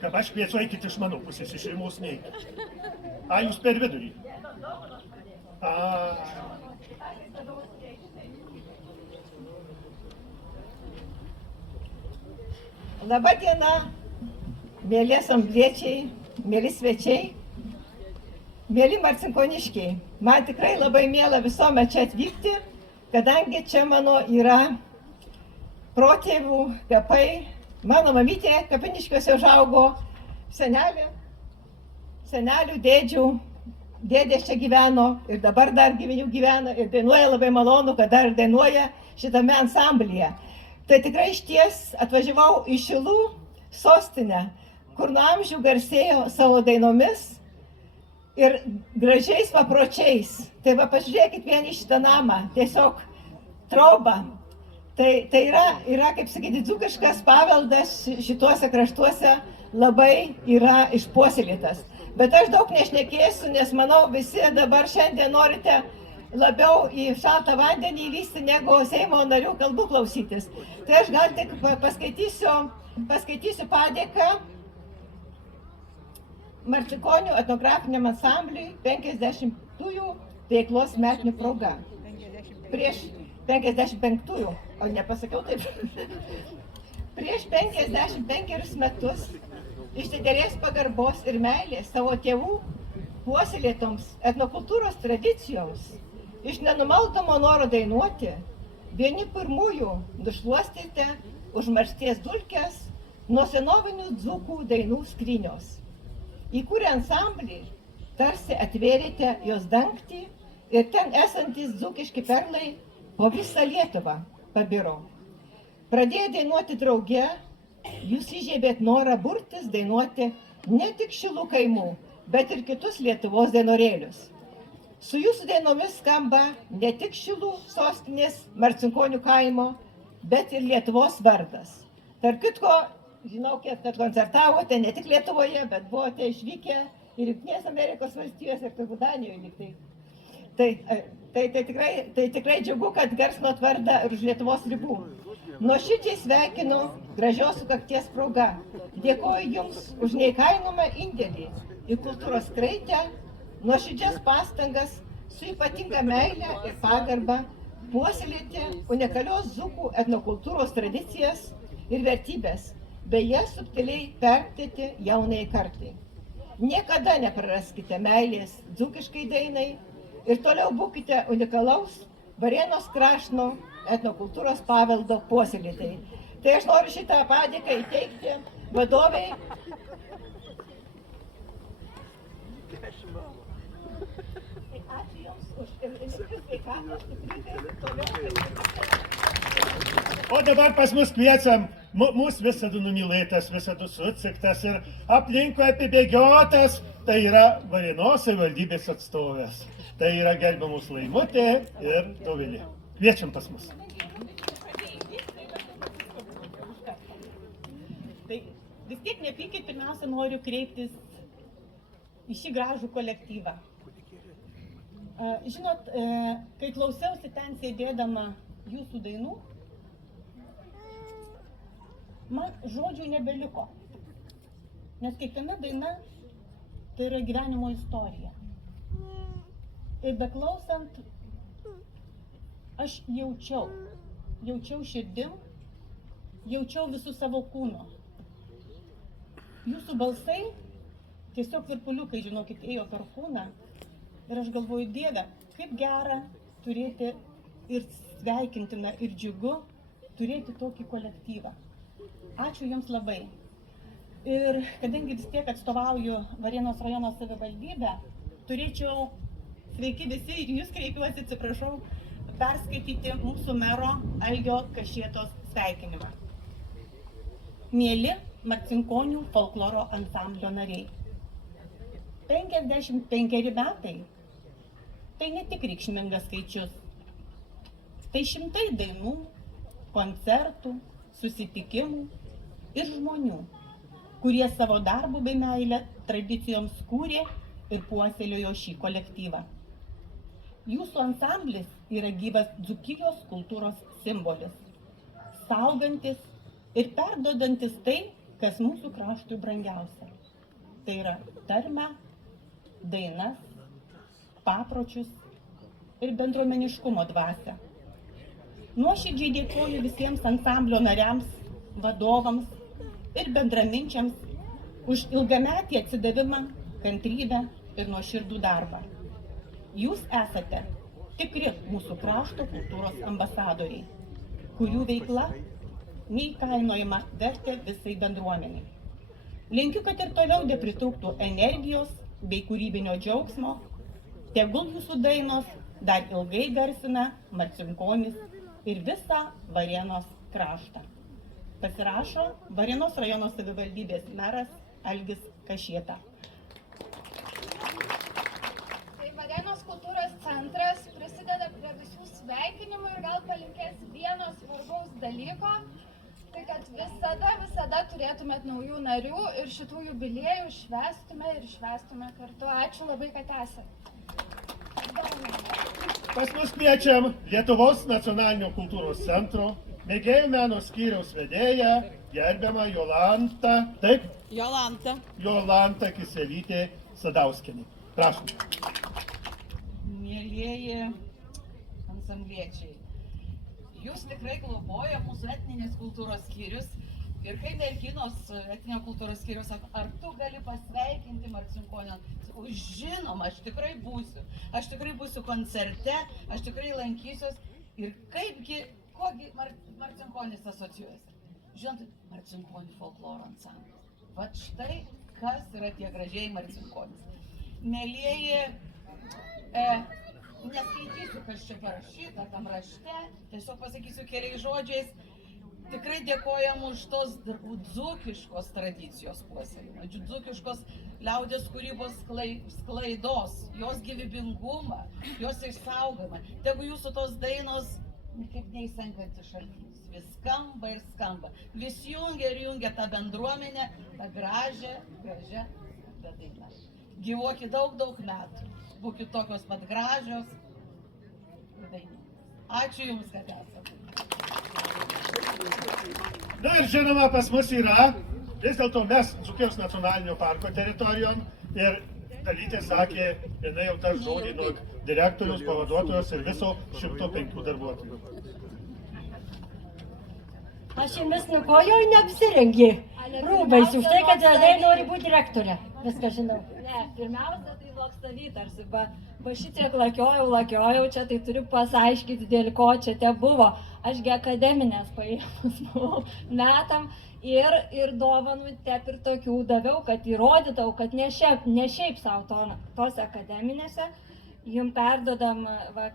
Kaip aš kviečiu, eikit iš mano pusės, iš šeimos neikit. A, jūs per vidurį. A. Labą dieną, mėly asambliečiai, mėly svečiai, mėly marcinkoniškiai. Man tikrai labai mėla visuomet čia atvykti, kadangi čia mano yra protėvių kapai. Mano mamytė Kapiniškiuose užaugo, senelių, dėdžių, dėdės čia gyveno ir dabar dar gyvena ir dainuoja labai malonu, kad dar dainuoja šitame ansamblyje. Tai tikrai išties atvažiavau į Šilų sostinę, kur nuo amžių garsėjo savo dainomis ir gražiais papročiais. Tai va pažiūrėkit vieni šitą namą, tiesiog troba. Tai yra, kaip sakyti, dzūkiškas paveldas šituose kraštuose labai yra išpuoselėtas. Bet aš daug nešnekėsiu, nes manau visi dabar šiandien norite labiau į šaltą vandenį įlysti, negu Seimo narių kalbų klausytis. Tai aš gal tik paskaitysiu padėką Marcinkonių etnografiniam ansambliui 50-ųjų veiklos metinių proga. Prieš 55-ųjų, o nepasakiau taip. Prieš 55 metus iš didelės pagarbos ir meilės savo tėvų puoselėtoms etnokultūros tradicijoms, iš nenumaldomo noro dainuoti, vieni pirmųjų nušluostėte užmaršties dulkes nuo senovinių dzūkų dainų skrynios. Įkūrę ansamblį, tarsi atvėrėte jos dangtį ir ten esantis dzūkiški perlai po visą Lietuvą pabiro. Pradėję dainuoti drauge, jūs įžiebėt norą burtis dainuoti ne tik Šilų kaimų, bet ir kitus Lietuvos dainorėlius. Su jūsų dainomis skamba ne tik Šilų sostinės Marcinkonių kaimo, bet ir Lietuvos vardas. Tarp kitko, žinau, kad koncertavote ne tik Lietuvoje, bet buvote išvykę ir Jungtinės Amerikos valstijose ir turbūt Danijoje liktai. Tai tikrai džiugu, kad garsinot vardą ir už Lietuvos ribų. Nuoširdžiai sveikinu gražios sukakties proga. Dėkoju Jums už neįkainomą indėlį į kultūros skraitę, nuoširdžias pastangas su ypatinga meile ir pagarba puoselėti unikalios dzūkų etnokultūros tradicijas ir vertybės, bei jas subtiliai perteikti jaunai kartai. Niekada nepraraskite meilės dzūkiškai dainai ir toliau būkite unikalaus Varėnos krašto etnokultūros paveldo puoselėtojai. Tai aš noriu šitą padėką įteikti vadoviai. Ačiū Jums už sveikatą, stiprybę, toliau. O dabar pas mus kviečiam, mūsų visada numylėtas, visada suatsiktas ir aplinkui apibėgiotas, tai yra Varėnos savivaldybės atstovės. Tai yra gerbiamus Laimutė ir Dovilė. Kviečiam pas mus. Tai vis tiek nepykit, pirmiausia noriu kreiptis į šį gražų kolektyvą. Žinot, kai klausiausi ten sėdėdama jūsų dainų, man žodžių nebeliko. Nes kiekviena daina tai yra gyvenimo istorija. Ir beklausant, aš jaučiau širdim, jaučiau visų savo kūno. Jūsų balsai tiesiog virpuliukai, žinokit, ėjo per kūną. Ir aš galvoju, Dieve, kaip gera turėti ir sveikintina, ir džiugu turėti tokį kolektyvą. Ačiū Jums labai. Ir kadangi vis tiek atstovauju Varėnos rajono savivaldybę, turėčiau, sveiki visi, ir Jūs kreipiuosi, atsiprašau, perskaityti mūsų mero Algio Kašėtos sveikinimą. Mieli Marcinkonių folkloro ansamblio nariai. 55 metai tai ne tik reikšmingas skaičius. Tai šimtai dainų, koncertų, susitikimų ir žmonių, kurie savo darbu bei meilę tradicijoms kūrė ir puoselėjo šį kolektyvą. Jūsų ansamblis yra gyvas Dzūkijos kultūros simbolis, saugantis ir perduodantis tai, kas mūsų kraštui brangiausia. Tai yra tarmę, dainas, papročius ir bendruomeniškumo dvasią. Nuoširdžiai dėkoju visiems ansamblio nariams, vadovams ir bendraminčiams už ilgametį atsidavimą, kantrybę ir nuoširdų darbą. Jūs esate tikri mūsų krašto kultūros ambasadoriai, kurių veikla neįkainojama vertė visai bendruomeniai. Linkiu, kad ir toliau nepritrūktų energijos bei kūrybinio džiaugsmo, tegul jūsų dainos dar ilgai garsina Marcinkonis ir visą Varėnos kraštą. Pasirašo Varėnos rajono savivaldybės meras Algis Kašėta. Varėnos kultūros centras prisideda prie visų sveikinimų ir gal palinkės vieno svarbaus dalyko, tai kad visada turėtumėt naujų narių ir šitų jubiliejų švęstume kartu. Ačiū labai, kad esate. Pas mus kviečiam Lietuvos nacionalinio kultūros centro mėgėjų meno skyriaus vedėją, gerbiamą Jolantą. Taip? Jolanta Kiselytė Sadauskienė. Prašom. Mėlieji ansambliečiai, jūs tikrai globoja mūsų etninės kultūros skyrius ir kai merginos etninio kultūros skyrius sako, ar tu gali pasveikinti Marcinkonį? Žinoma, aš tikrai būsiu koncerte, aš tikrai lankysiuos ir kogi Marcinkonis asocijuojasi? Žinot, Marcinkonių folkloro ansamblis. Vat štai, kas yra tie gražiai Marcinkonis. Mėlieji, neskaitysiu, kas čia parašyta tam rašte, tiesiog pasakysiu keliais žodžiais. Tikrai dėkojam už tos dzūkiškos tradicijos puoselėjimą, dzūkiškos liaudės kūrybos sklaidos, jos gyvybingumą, jos išsaugojimą. Tegu jūsų tos dainos kaip neįsenkantis šaltinis, vis skamba ir skamba, vis jungia ir jungia tą bendruomenę, tą gražią dainą. Gyvuokit daug metų, būkit tokios pat gražios ir dainingos. Ačiū Jums, kad esate. Na ir žinoma, pas mus yra, vis dėlto mes Dzūkijos nacionalinio parko teritorijom ir Dalytė sakė, jinai jau tą žodį nuo direktoriaus, pavaduotojos ir viso 105 darbuotojų. Aš jumis nukojau neapsirengi rūbais, už tai, kad jinai nori būti direktorė. Viską žinau. Ne, pirmiausia, tai lokstavy tarsi, ba šitiek lakiojau, čia tai turiu pasaiškyti, dėl ko čia te buvo. Ašgi akademinės paėmus buvau metam ir dovanų tep ir tokių daviau, kad įrodytau, kad ne šiaip savo tose akademinėse. Jums perdodam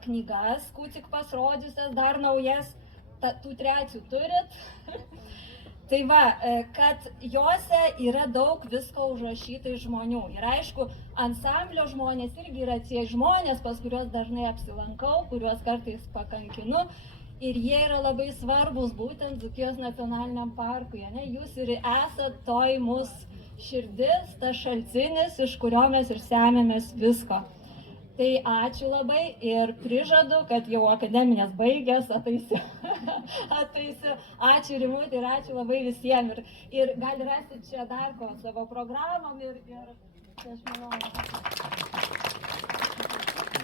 knygas, tik pasirodžiusias, dar naujas, tų trečių turit. Tai va, kad jose yra daug visko užrašyta iš žmonių. Ir aišku, ansamblio žmonės irgi yra tie žmonės, pas kuriuos dažnai apsilankau, kuriuos kartais pakankinu. Ir jie yra labai svarbus būtent Dzūkijos nacionaliniam parkui. Ne? Jūs ir esat toj mūsų širdis, tas šaltinis, iš kurio mes ir semėmės visko. Tai ačiū labai ir prižadu, kad jau akademinės baigės ataisiu. Ačiū Rimutė ir ačiū labai visiems. Ir gali rasti čia dar ko savo programom ir aš manau.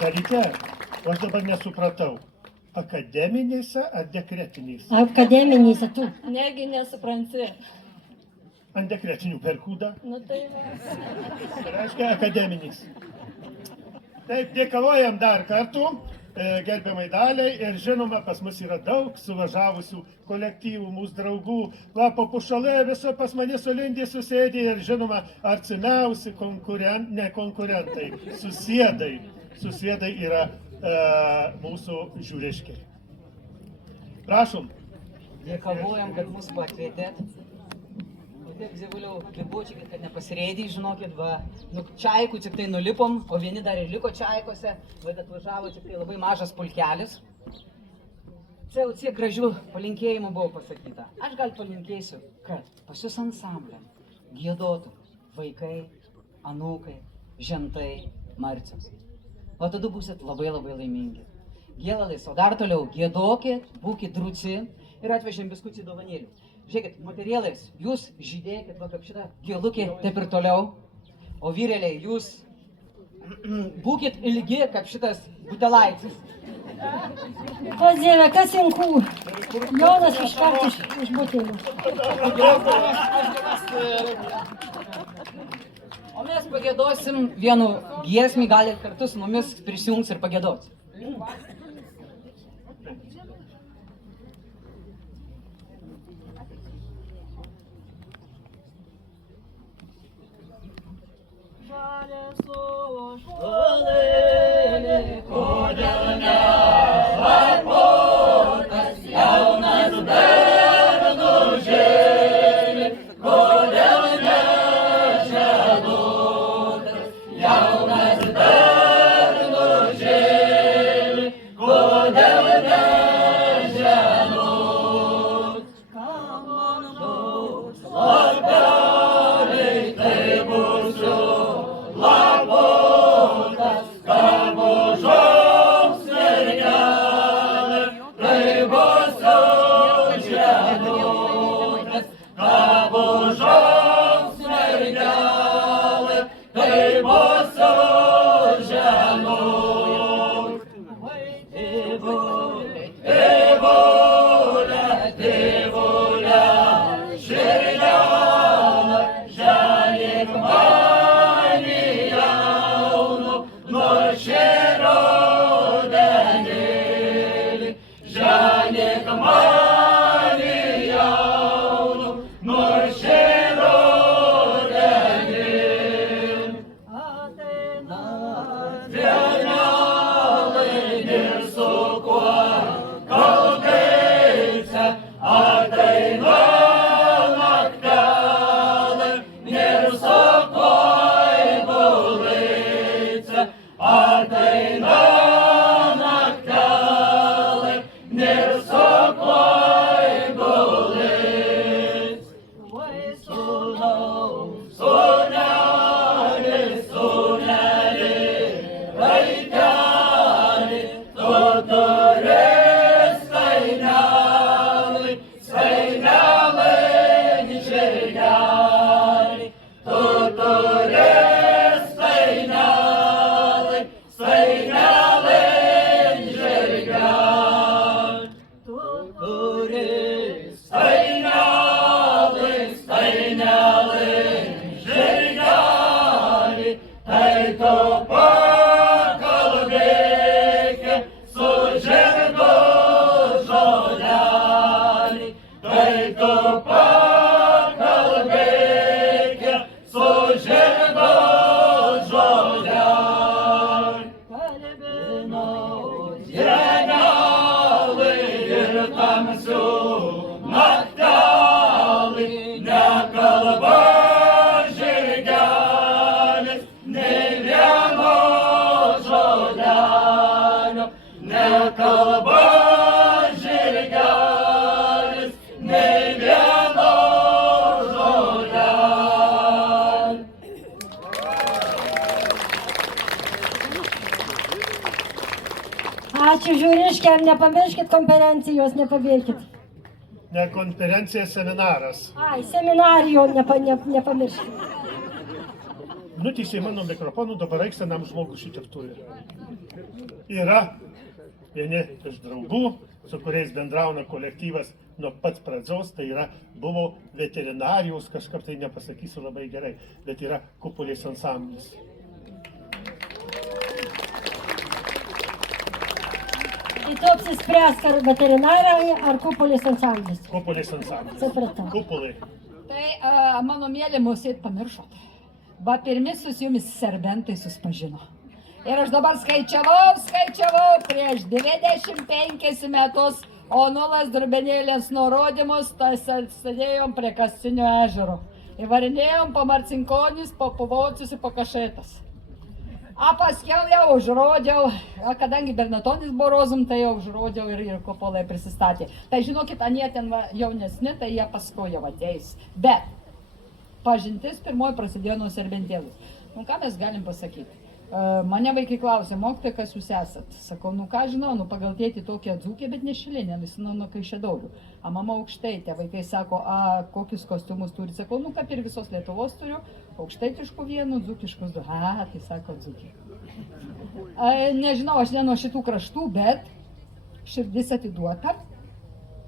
Dalytė, aš dabar nesupratau. Akademinėse ar dekretinėse? Akademinėse tu. Negi nesupranti. Ant dekretinių perkūda? Nu tai Tai reiškia akademinės. Taip, dėkojam dar kartų, gerbiamai Daliai, ir žinoma, pas mus yra daug suvažiavusių kolektyvų, mūsų draugų. Va, po pušalė viso pas mane sulindė susėdė ir žinoma, artimiausi konkurentai, susiedai yra mūsų žiūriškiai. Prašom. Dėkavojam, kad mus pakvietėt. Taip, Zievuliau, libučiai, kad nepasirėdė, žinokit, va, čaikų tik tai nulipom, o vieni dar ir liko čaikose, va, atvažiavo tik tai labai mažas pulkelis. Čia jau tiek gražių palinkėjimų buvo pasakyta. Aš gal palinkėsiu, kad pas jūs ansamblę giedotų vaikai, anūkai, žentai, marcios. O tada būsit labai laimingi. Gėlalais, o dar toliau giedokit, būkit drūci ir atvežėm biskutį dovanėlių. Žiūrėkit, moterėlais, jūs žydėkit, va kaip šitą gėlukį, taip ir toliau. O vyreliai, jūs būkit ilgi, kaip šitas butelaitis. O Dieve, kas inkų? Jonas iškart iš butelių. O mes pagėdosim vienu giesmį, galit kartu su mumis prisijungs ir pagėdot. Kodėl nešvarbotas jaunas bernų žėri, kodėl nežieduotas jaunas bernų žėri, kodėl nežieduotas. Kam man bus lapeliai, tai būsiu lapuotas. kuris stainelai, stainelai žirgeli. Tu kuris stainelai, stainelai žirgeli, tai tu pakalbėki su žirgu žodelį, tai tu pakalbėki su žirgu žodelį. Kalbinau dienelį ir tamsių naktelį, nekalba žirgelis, nei vieno žodelio, nekalba žirgelis, nei vieno žodelio. Ačiū žiūriškiam, nepamirškit konferencijos, nepabėkit. Ne konferencija, seminaras. Ai, seminarijų nepamirškit. Nutįsiai mano mikrofonų, dabar reiks senam žmogus šitiek turi. Yra vieni iš draugų, su kuriais bendrauna kolektyvas nuo pat pradžios, tai yra, buvo veterinarijos, kažkaip tai nepasakysiu labai gerai, bet yra Kupolės ansamblis. Tai tu apsispręsk, ar veterinarai, ar Kupolės ansamblis. Kupolės ansamblis. Supratau. Kupolai. Tai mano mėly mūsų pamiršot. Va pirmi su jumis serbentai susipažino. Ir aš dabar skaičiavau prieš 25 metus, o nulas Durbenėlės nurodymus, tai sėdėjom prie Kastinio ežero. Įvarinėjom po Marcinkonis, po Puvocius ir po Kašėtas. A paskiau jau užrodžiau, kadangi Bernatonis buvo rozum, tai jau užrodžiau ir Kupolai prisistatė. Tai žinokit, anie ten jaunesni, tai jie paskui jau ateis. Bet pažintis pirmoji prasidėjo nuo serbentėlės. Nu ką mes galim pasakyti? Mane vaikai klausė, mokytoja, kas jūs esat? Sakau, nu ką žinau, nu pagal tėtį tokia dzūkė, bet ne šilinė, visi nuo Kaišiadorių. A mama aukštaitė, vaikai sako, a kokius kostiumus turi? Sakau, nu kaip ir visos Lietuvos turiu, aukštaitiškų vienų, dzūkiškus du. A, tai sako dzūkė. Nežinau, aš ne nuo šitų kraštų, bet širdis atiduota,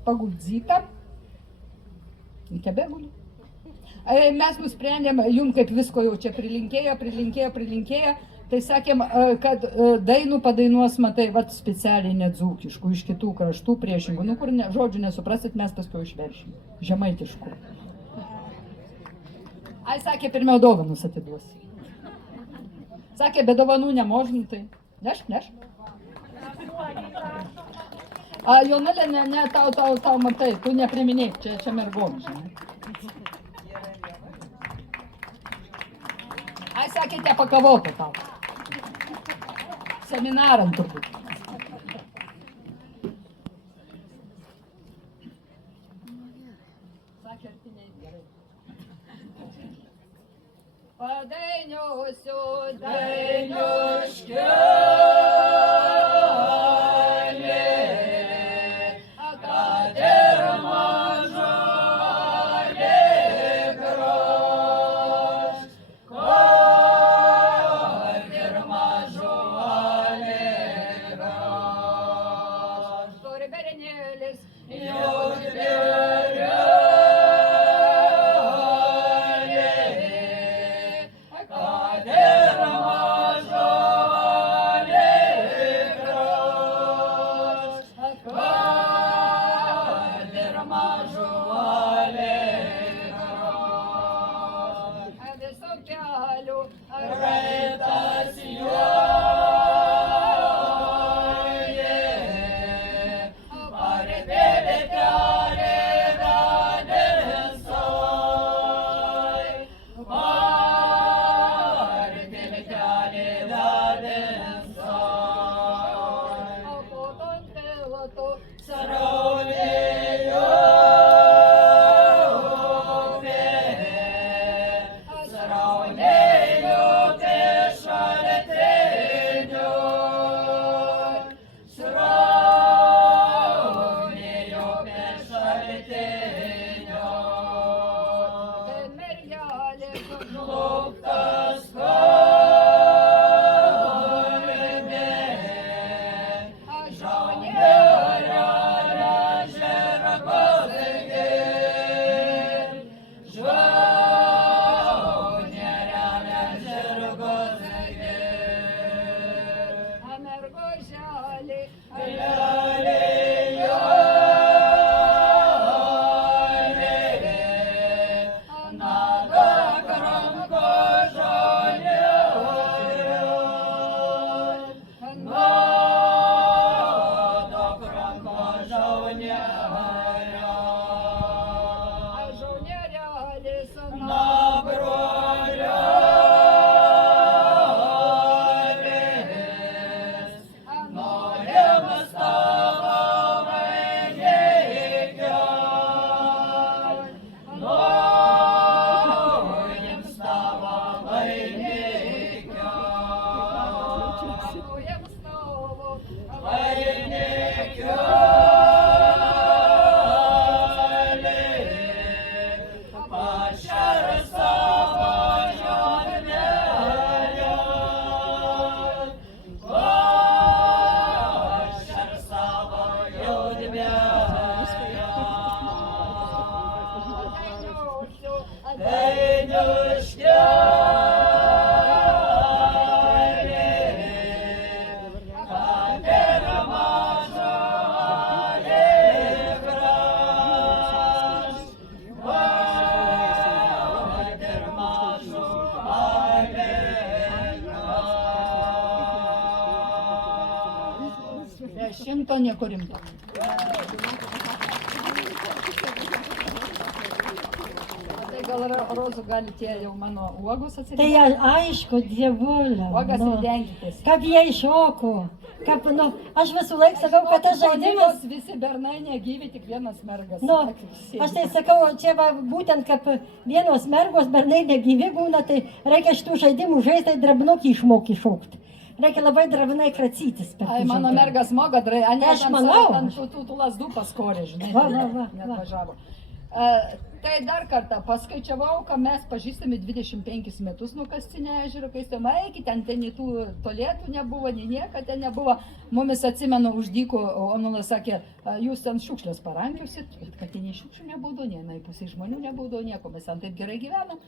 paguldyta, tebeguli. Mes nusprendėm, jum kaip visko jau čia prilinkėjo, tai sakėm, kad dainų padainuos, matai, vat specialiai nedzūkiškų, iš kitų kraštų priešingų, nu kur žodžių nesuprasit, mes paskui išveršim, žemaitiškų. Ai, sakė, pirmiau dovanus atiduos. Sakė, be dovanų nemožin, tai nešk. Jonelė, ne, tau matai, tu nepriminėk, čia mergom, žinai. Ai, sakė, te pakavota tau. Seminaram turbūt. Sakė, artiniai gerai. Padainiosiu, dainiuškelė, kad ir mažolė grož, kad ir mažolė grož. Turi berinėlis, jau raitas joje, paribėlė kelią vedensoj, paribėlė kelią vedensoj, o po tontelatu saraunėjo. Saraunėjo, tai šalia 100 nieko rimto. Tai gal Rozų gali tie jau mano uogos Tai atsitikti? aišku, dievulė. Uogas nu. ir denkitės. Kaip jie iššoko. Kaip, nu, aš visų laik sakau, kad tas žaidimas. Visi bernai negyvi, tik vienas mergas. Nu, aš tai sakau, čia va, būtent kaip vienos mergos bernai negyvi būna, tai reikia šitų žaidimų žaisti, tai drabnukį išmokti šokti. Reikia labai drabnai kracytis. Ai, mano mergas moga, a ne, Aš manau. ant tų lasdų paskorė, žinai. Va. Net važiavo. Tai dar kartą paskaičiavau, kad mes pažįstami 25 metus nuo Kastinio ežero, kai stemai, ten nei tų tolėtų nebuvo, nei nieko ten nebuvo. Mumis atsimenu uždyko, Onulas sakė, jūs ten šiukšlės parankiusit, bet kad ten nei šiukšlių nebūdavo, nei pusė žmonių nebūdavo, nieko, mes ten taip gerai gyvenom.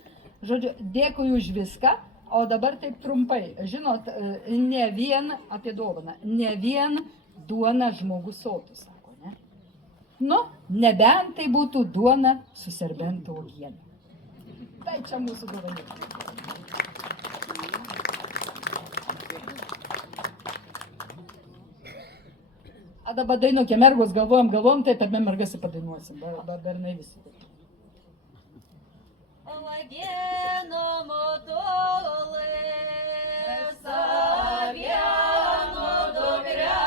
Žodžiu, dėkui už viską, o dabar taip trumpai. Žinot, ne vien apie dovaną, ne vien duona žmogus sotus. Nu, nebent tai būtų duona su serbentų uogiene. Tai čia mūsų dovanė. A dabar dainuokė mergos, galvojam, tai per mergas ir padainuosim, bernai visi. Uogieno motolė, savieno dukrelė.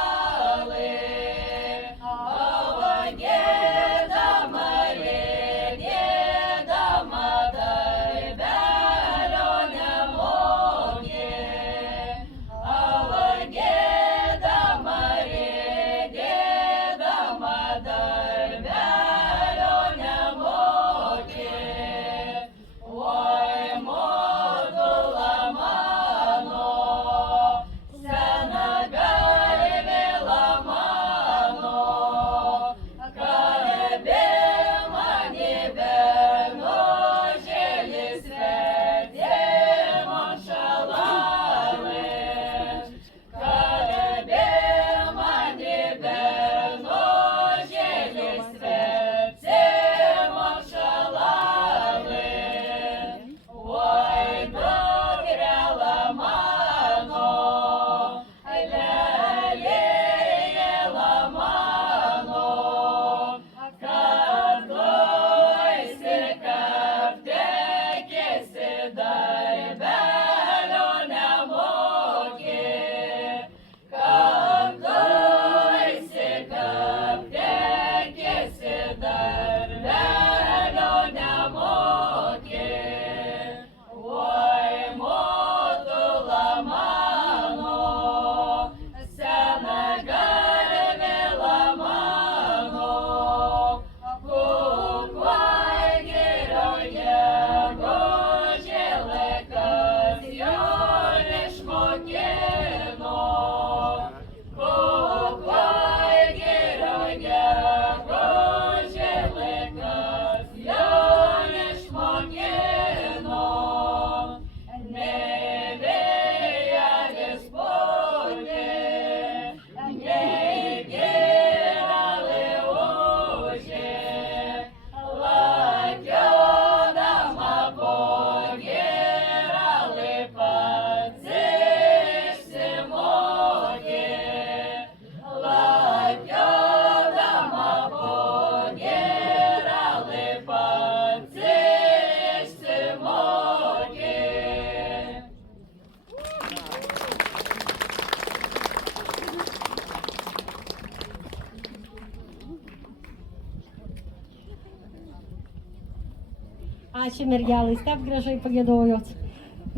Ačiū mergelais, taip gražai pagėdojot.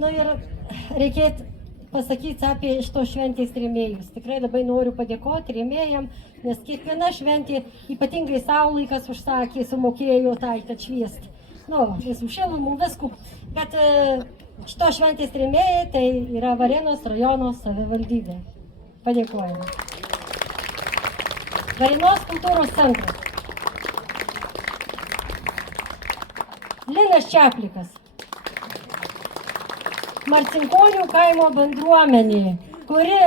Nu ir reikėtų pasakyti apie šito šventės rėmėjus. Tikrai labai noriu padėkoti rėmėjam, nes kiekviena šventė, ypatingai Saulikas užsakė, sumokėjo tai, kad šviesti. Nu, visų šilumų, viskų. Bet šito šventės rėmėjai tai yra Varėnos rajono savivaldybė. Padėkojame. Varėnos kultūros centras. Linas Čiaplikas. Marcinkonių kaimo bendruomenė, kuri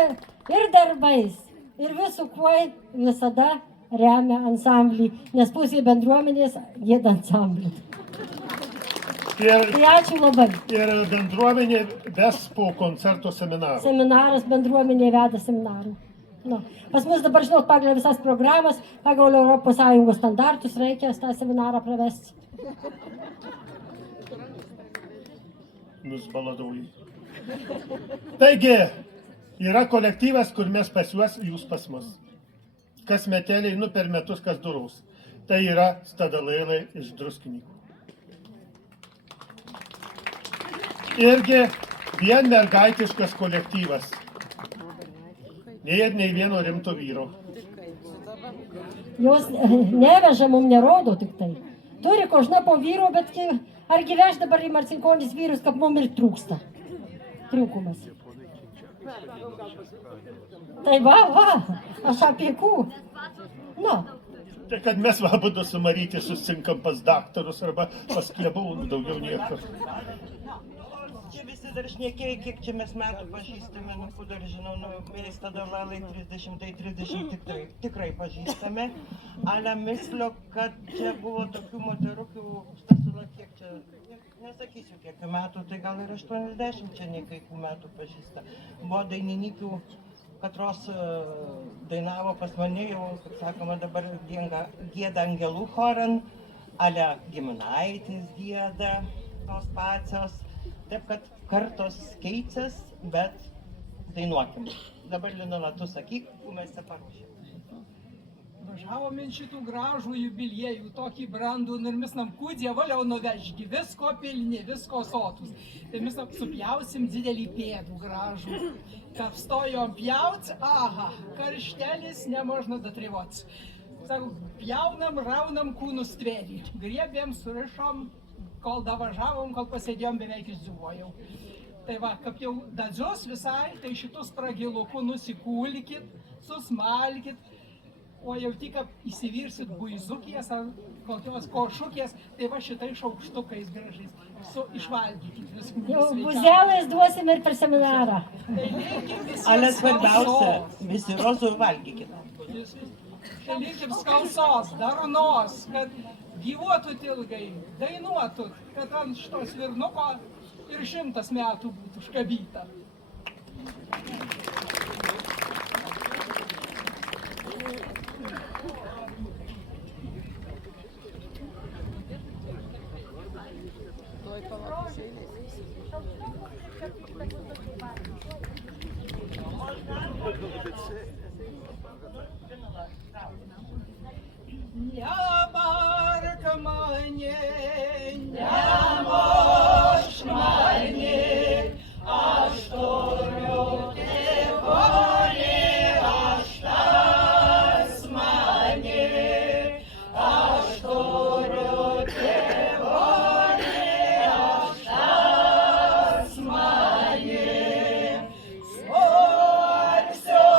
ir darbais, ir visų kuo visada remia ansamblį, nes pusė bendruomenės gėda ansamblį. Tai ačiū labai. Ir bendruomenė ves po koncerto seminarų. Seminaras, bendruomenė veda seminarų. Nu. Pas mus dabar, žinot, pagal visas programas, pagal ES standartus reikia tą seminarą pravesti. Nusbaladauji. Taigi, yra kolektyvas, kur mes pas juos, jūs pas mus. Kas meteliai, per metus, kas duraus. Tai yra Stadalailai iš Druskininkų. Irgi vien mergaitiškas kolektyvas. Nei vieno rimto vyro. Jos neveža, mums nerodo tik tai. Turi kožna po vyro, bet argi veš dabar į Marcinkonis vyrus, kad mums ir trūksta. Trūkumas. Tai va, aš apie kų. Nu. Tai kad mes abudu su Marytė susitinkam pas daktarus arba pas klebonų, daugiau nieko. Čia visi dar šnekėjai, kiek čia mes metų pažįstame, dar žinau, mes tada lalai 30 tikrai pažįstame. Ale mislio, kad čia buvo tokių moterukių, Stasula, kiek čia, nesakysiu kiek metų, tai gal ir 80 čia niekaių metų pažįsta. Buvo daininikių, katros dainavo pas mane jau, kaip sakoma, dabar gieda angelų choran, ale giminaitės gieda, tos pačios. Taip, kad kartos keičias, bet dainuokim. Dabar, Linona, tu sakyk, mes čia paruošėm. Važiavom in šitų gražų jubiliejų, tokį brandų, ir mes nam kūdė valiau nuvežgi, visko pilni, visko sotus. Tai mes supjausim didelį pėdų gražų. Kapstojom pjaut, aha, karštelis nemožna datrivots. Sakau, pjaunam, raunam kūnus tvėrį, griebėm, surišom, kol davažiavom, kol pasėdėjom, beveik išdžiuvojau. Tai va, kaip jau dadzios visai, tai šitus pragilukų nusikūlikit, susmalkit, o jau tik įsivirsit buizukės ar kokios košukės, tai va šitai šaukštukais gražiais. Išvalgykit viską. Jau buzelės duosim ir per seminarą. Ale svarbiausia, visi rozų valgykit. Tai linkim skalsos, darnos, kad gyvuotut ilgai, dainuotut, kad ant šito svirnuko ir 100 metų būtų užkabyta. Nebark mane, nemoš mane, aš turiu tėvonį, aš tas mane, aš turiu tėvonį, aš tas mane, smalsiu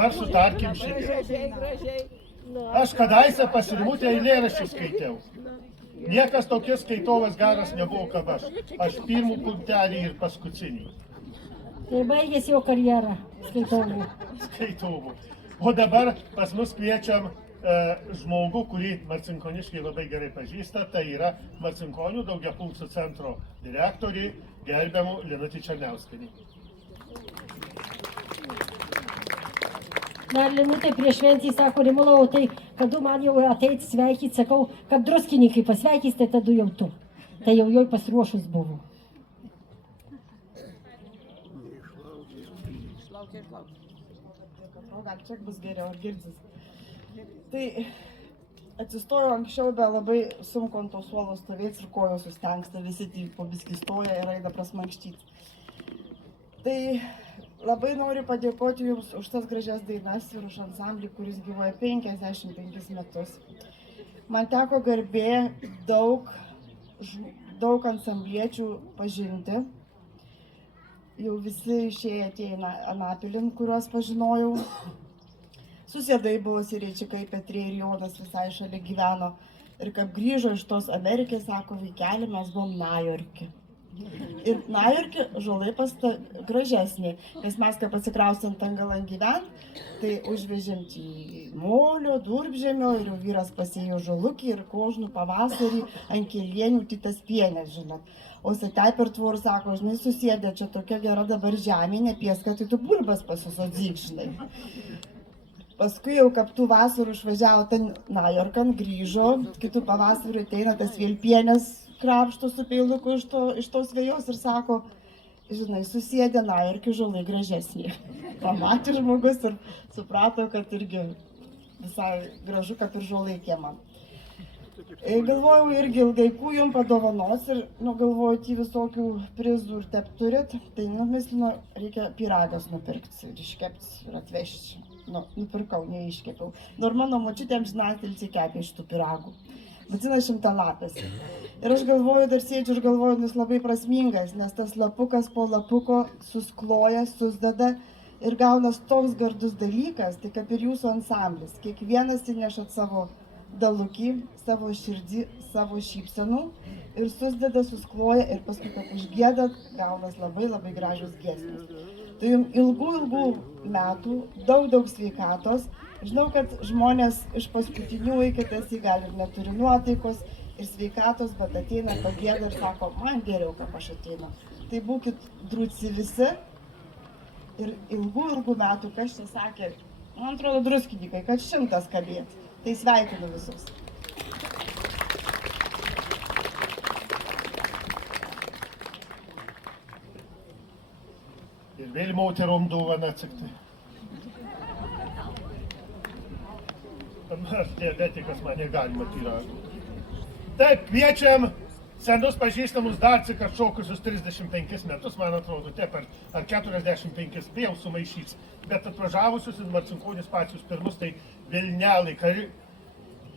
dabar sutarkim šiandien. Aš kadaise pasirimutę eilėraščius skaitėjau. Niekas tokias skaitovas geras nebuvo kaip aš. Aš pirmų puntelį ir paskutinį. Tai baigėsi jo karjerą skaitovų. Skaitovų. O dabar pas mus kviečiam žmogų, kurį marcinkoniškiai labai gerai pažįsta. Tai yra Marcinkonių daugiafunkcių centro direktorė gerbiamų Linutė Černiauskienė. Dar Linutė prieš šventį sako, Rimulau, tai kada man jau ateit sveikyti, sakau, kad druskininkai pasveikys, tai tada jau tu. Tai jau joj pasiruošus buvo. Gal čia bus geriau, ar girdis. Tai atsistojau anksčiau, bet labai sunku ant to suolo stovėti ir kojos sustengsta, visi po biskį stoja ir eina prasmankštyti. Tai labai noriu padėkoti Jums už tas gražias dainas ir už ansamblį, kuris gyvoja 55 metus. Man teko garbė daug ansambliečių pažinti. Jau visi išėję tie į Anapilin, kuriuos pažinojau. Susėdai buvo Sireičikai, Petrė ir Jonas visai šalia gyveno. Ir kaip grįžo iš tos Amerikės, sako, vaikeli, mes buvom Najorke. Ir Najorke žolai gražesnė, nes mes kaip atsikraustėm ten galan gyvent, tai užvežėm į molio, durpžemio ir jau vyras pasėjo žolukį ir kožnų pavasarį ant kelienių titas pienės, žinot. O satai per tvorų sako, žinai, susėdė, čia tokia gera dabar žemė, nepieska, tai tu bulbas pasisodzyk, žinai. Paskui jau kaip tų vasarų išvažiavo ten Najorkan, grįžo, kitų pavasarių ateina tas vėl pienės krapšto su peiluku iš tos vėjos ir sako, žinai, susėdė Najorkių žolai gražesnė. Pamatė žmogus ir suprato, kad irgi visai gražu, kaip ir žolai kiemam. Galvojau irgi ilgai kūjum padovanos ir, galvoju, tie visokių prizų ir tep turit, tai, mislinu, reikia pyragas nupirkti ir iškepti ir atvežti. Nupirkau, neiškepiau. Nors mano močiutė amžinatilsį kepė iš tų pyragų. Vadina 100 lapės. Ir aš galvoju, dar sėdžiu ir galvoju, jis labai prasmingas, nes tas lapukas po lapuko suskloja, susdeda ir gaunas toks gardus dalykas, tai kaip ir jūsų ansamblis. Kiekvienas įnešat savo dalukį, savo širdį, savo šypsenų ir susdeda, suskloja ir paskui kaip užgiedat, gaunas labai labai gražus giesmės. Tai jums ilgų metų, daug sveikatos. Žinau, kad žmonės iš paskutinių iki tas gal ir neturi nuotaikos ir sveikatos, bet ateina pagėda ir sako, man geriau, kaip aš ateinu. Tai būkit drūci visi ir ilgų metų, kas čia sakė, man atrodo druskininkai, kad 100 kabėt. Tai sveikinu visus. Ir vėl moterom dovana atsikti. Aš diabetikas, man negalima pyragų. Taip, kviečiam senus pažįstamus dar cik atšokusius 35 metus, man atrodo, taip, ar 45 bijau sumaišyts. Bet atvažiavusius į Marcinkonis pačius pirmus, tai Vilnelai.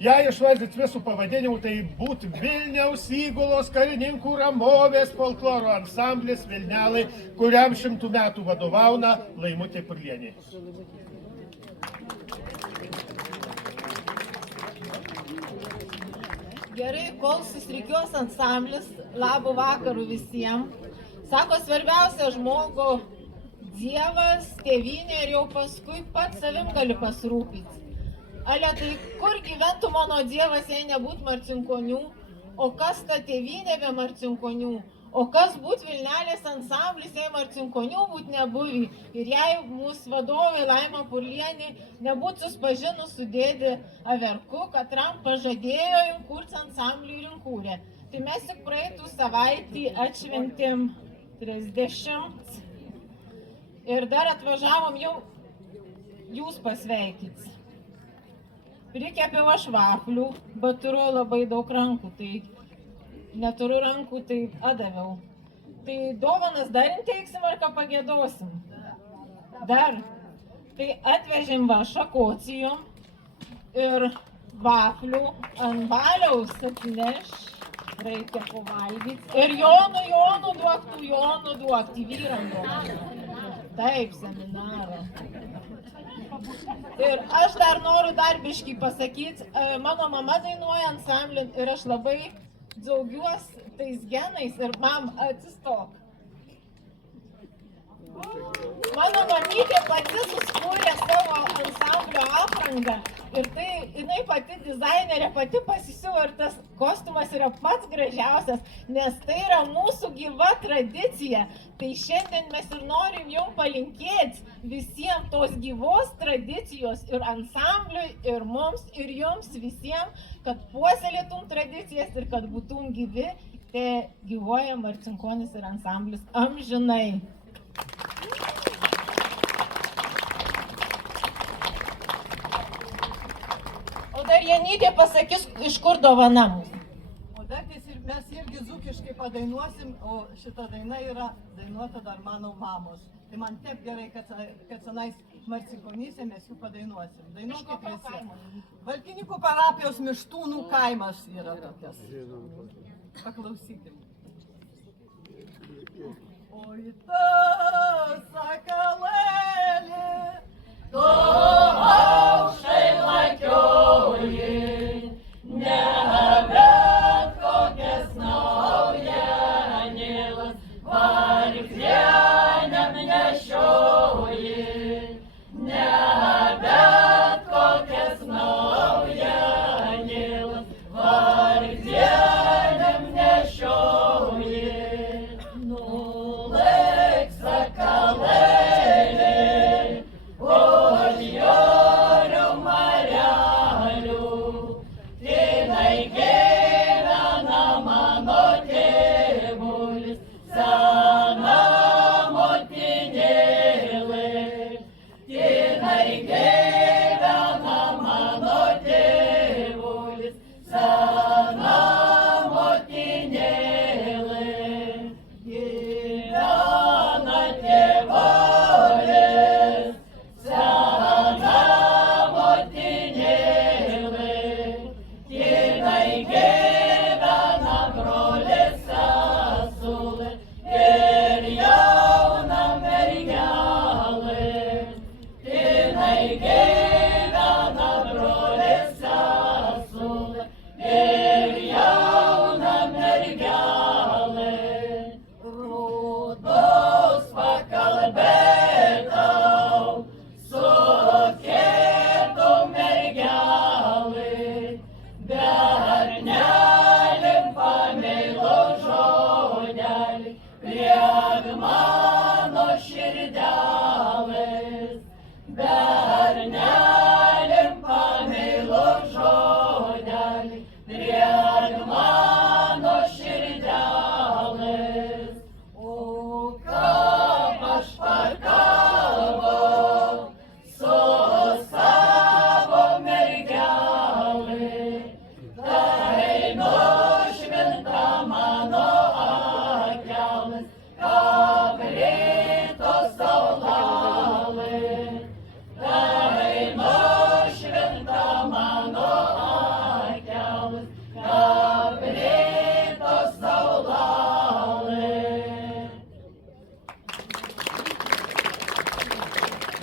Jei išvardyt visų pavadinimų, tai būtų Vilniaus įgulos karininkų ramovės folkloro ansamblis Vilnelai, kuriam 100 metų vadovauna Laimutė Purlienė. Gerai, kol susirikiuos ansamblis, labų vakarų visiems. Sako, svarbiausia žmogų Dievas, tėvynė ir jau paskui pats savim gali pasirūpyti. Ale, tai kur gyventų mano Dievas, jei nebūt Marcinkonių? O kas ta tėvynė be Marcinkonių? O kas būt Vilnelės ansamblis, jei Marcinkonių būt nebuvį? Ir jei mūsų vadovė Laima Purlienė nebūt suspažinus su dėdė Averku, katram pažadėjo įkurti ansamblį ir įkūrė. Tai mes tik praeitų savaitį atšventėm 30 ir dar atvažiavom jau jūs pasveikyti. Prikepiau aš vaflių, bet turiu labai daug rankų, tai neturiu rankų, tai adaviau. Tai dovanas dar teiksim ar ką pagėdosim? Dar. Tai atvežėm va šakocijom ir vaflių ant baliaus atneš, reikia pavalgyti. Ir Jonų duok, vyram duok. Taip, seminarą. Ir aš dar noriu dar biškį pasakyti, mano mama dainuoja ansamblį ir aš labai džiaugiuosi tais genais ir mam atsistok. Mano mamytė pati suskūrė savo ansamblio aprangą ir tai jinai pati dizainerė, pati pasisiuvo ir tas kostiumas yra pats gražiausias, nes tai yra mūsų gyva tradicija. Tai šiandien mes ir norim jums palinkėti visiems tos gyvos tradicijos ir ansambliui, ir mums, ir jums visiems, kad puoselėtum tradicijas ir kad būtum gyvi, tai gyvuoja Marcinkonis ir ansamblis amžinai. O dar Janytė pasakys, iš kur dovana mūsų. O dar mes irgi dzūkiškai padainuosim, o šita daina yra dainuota dar mano mamos. Tai man taip gerai, kad senais Marcinkonyse mes jų padainuosim. Dainuokit visi. Valkinikų parapijos Mištūnų kaimas yra tokias. Paklausykim. Oi ta sakalėlė, tu aukštai lakioji, ne bet kokias naujienėles, vargdieniam nešioji, ne bet kokias naujienėles, vargdieniam nešioji.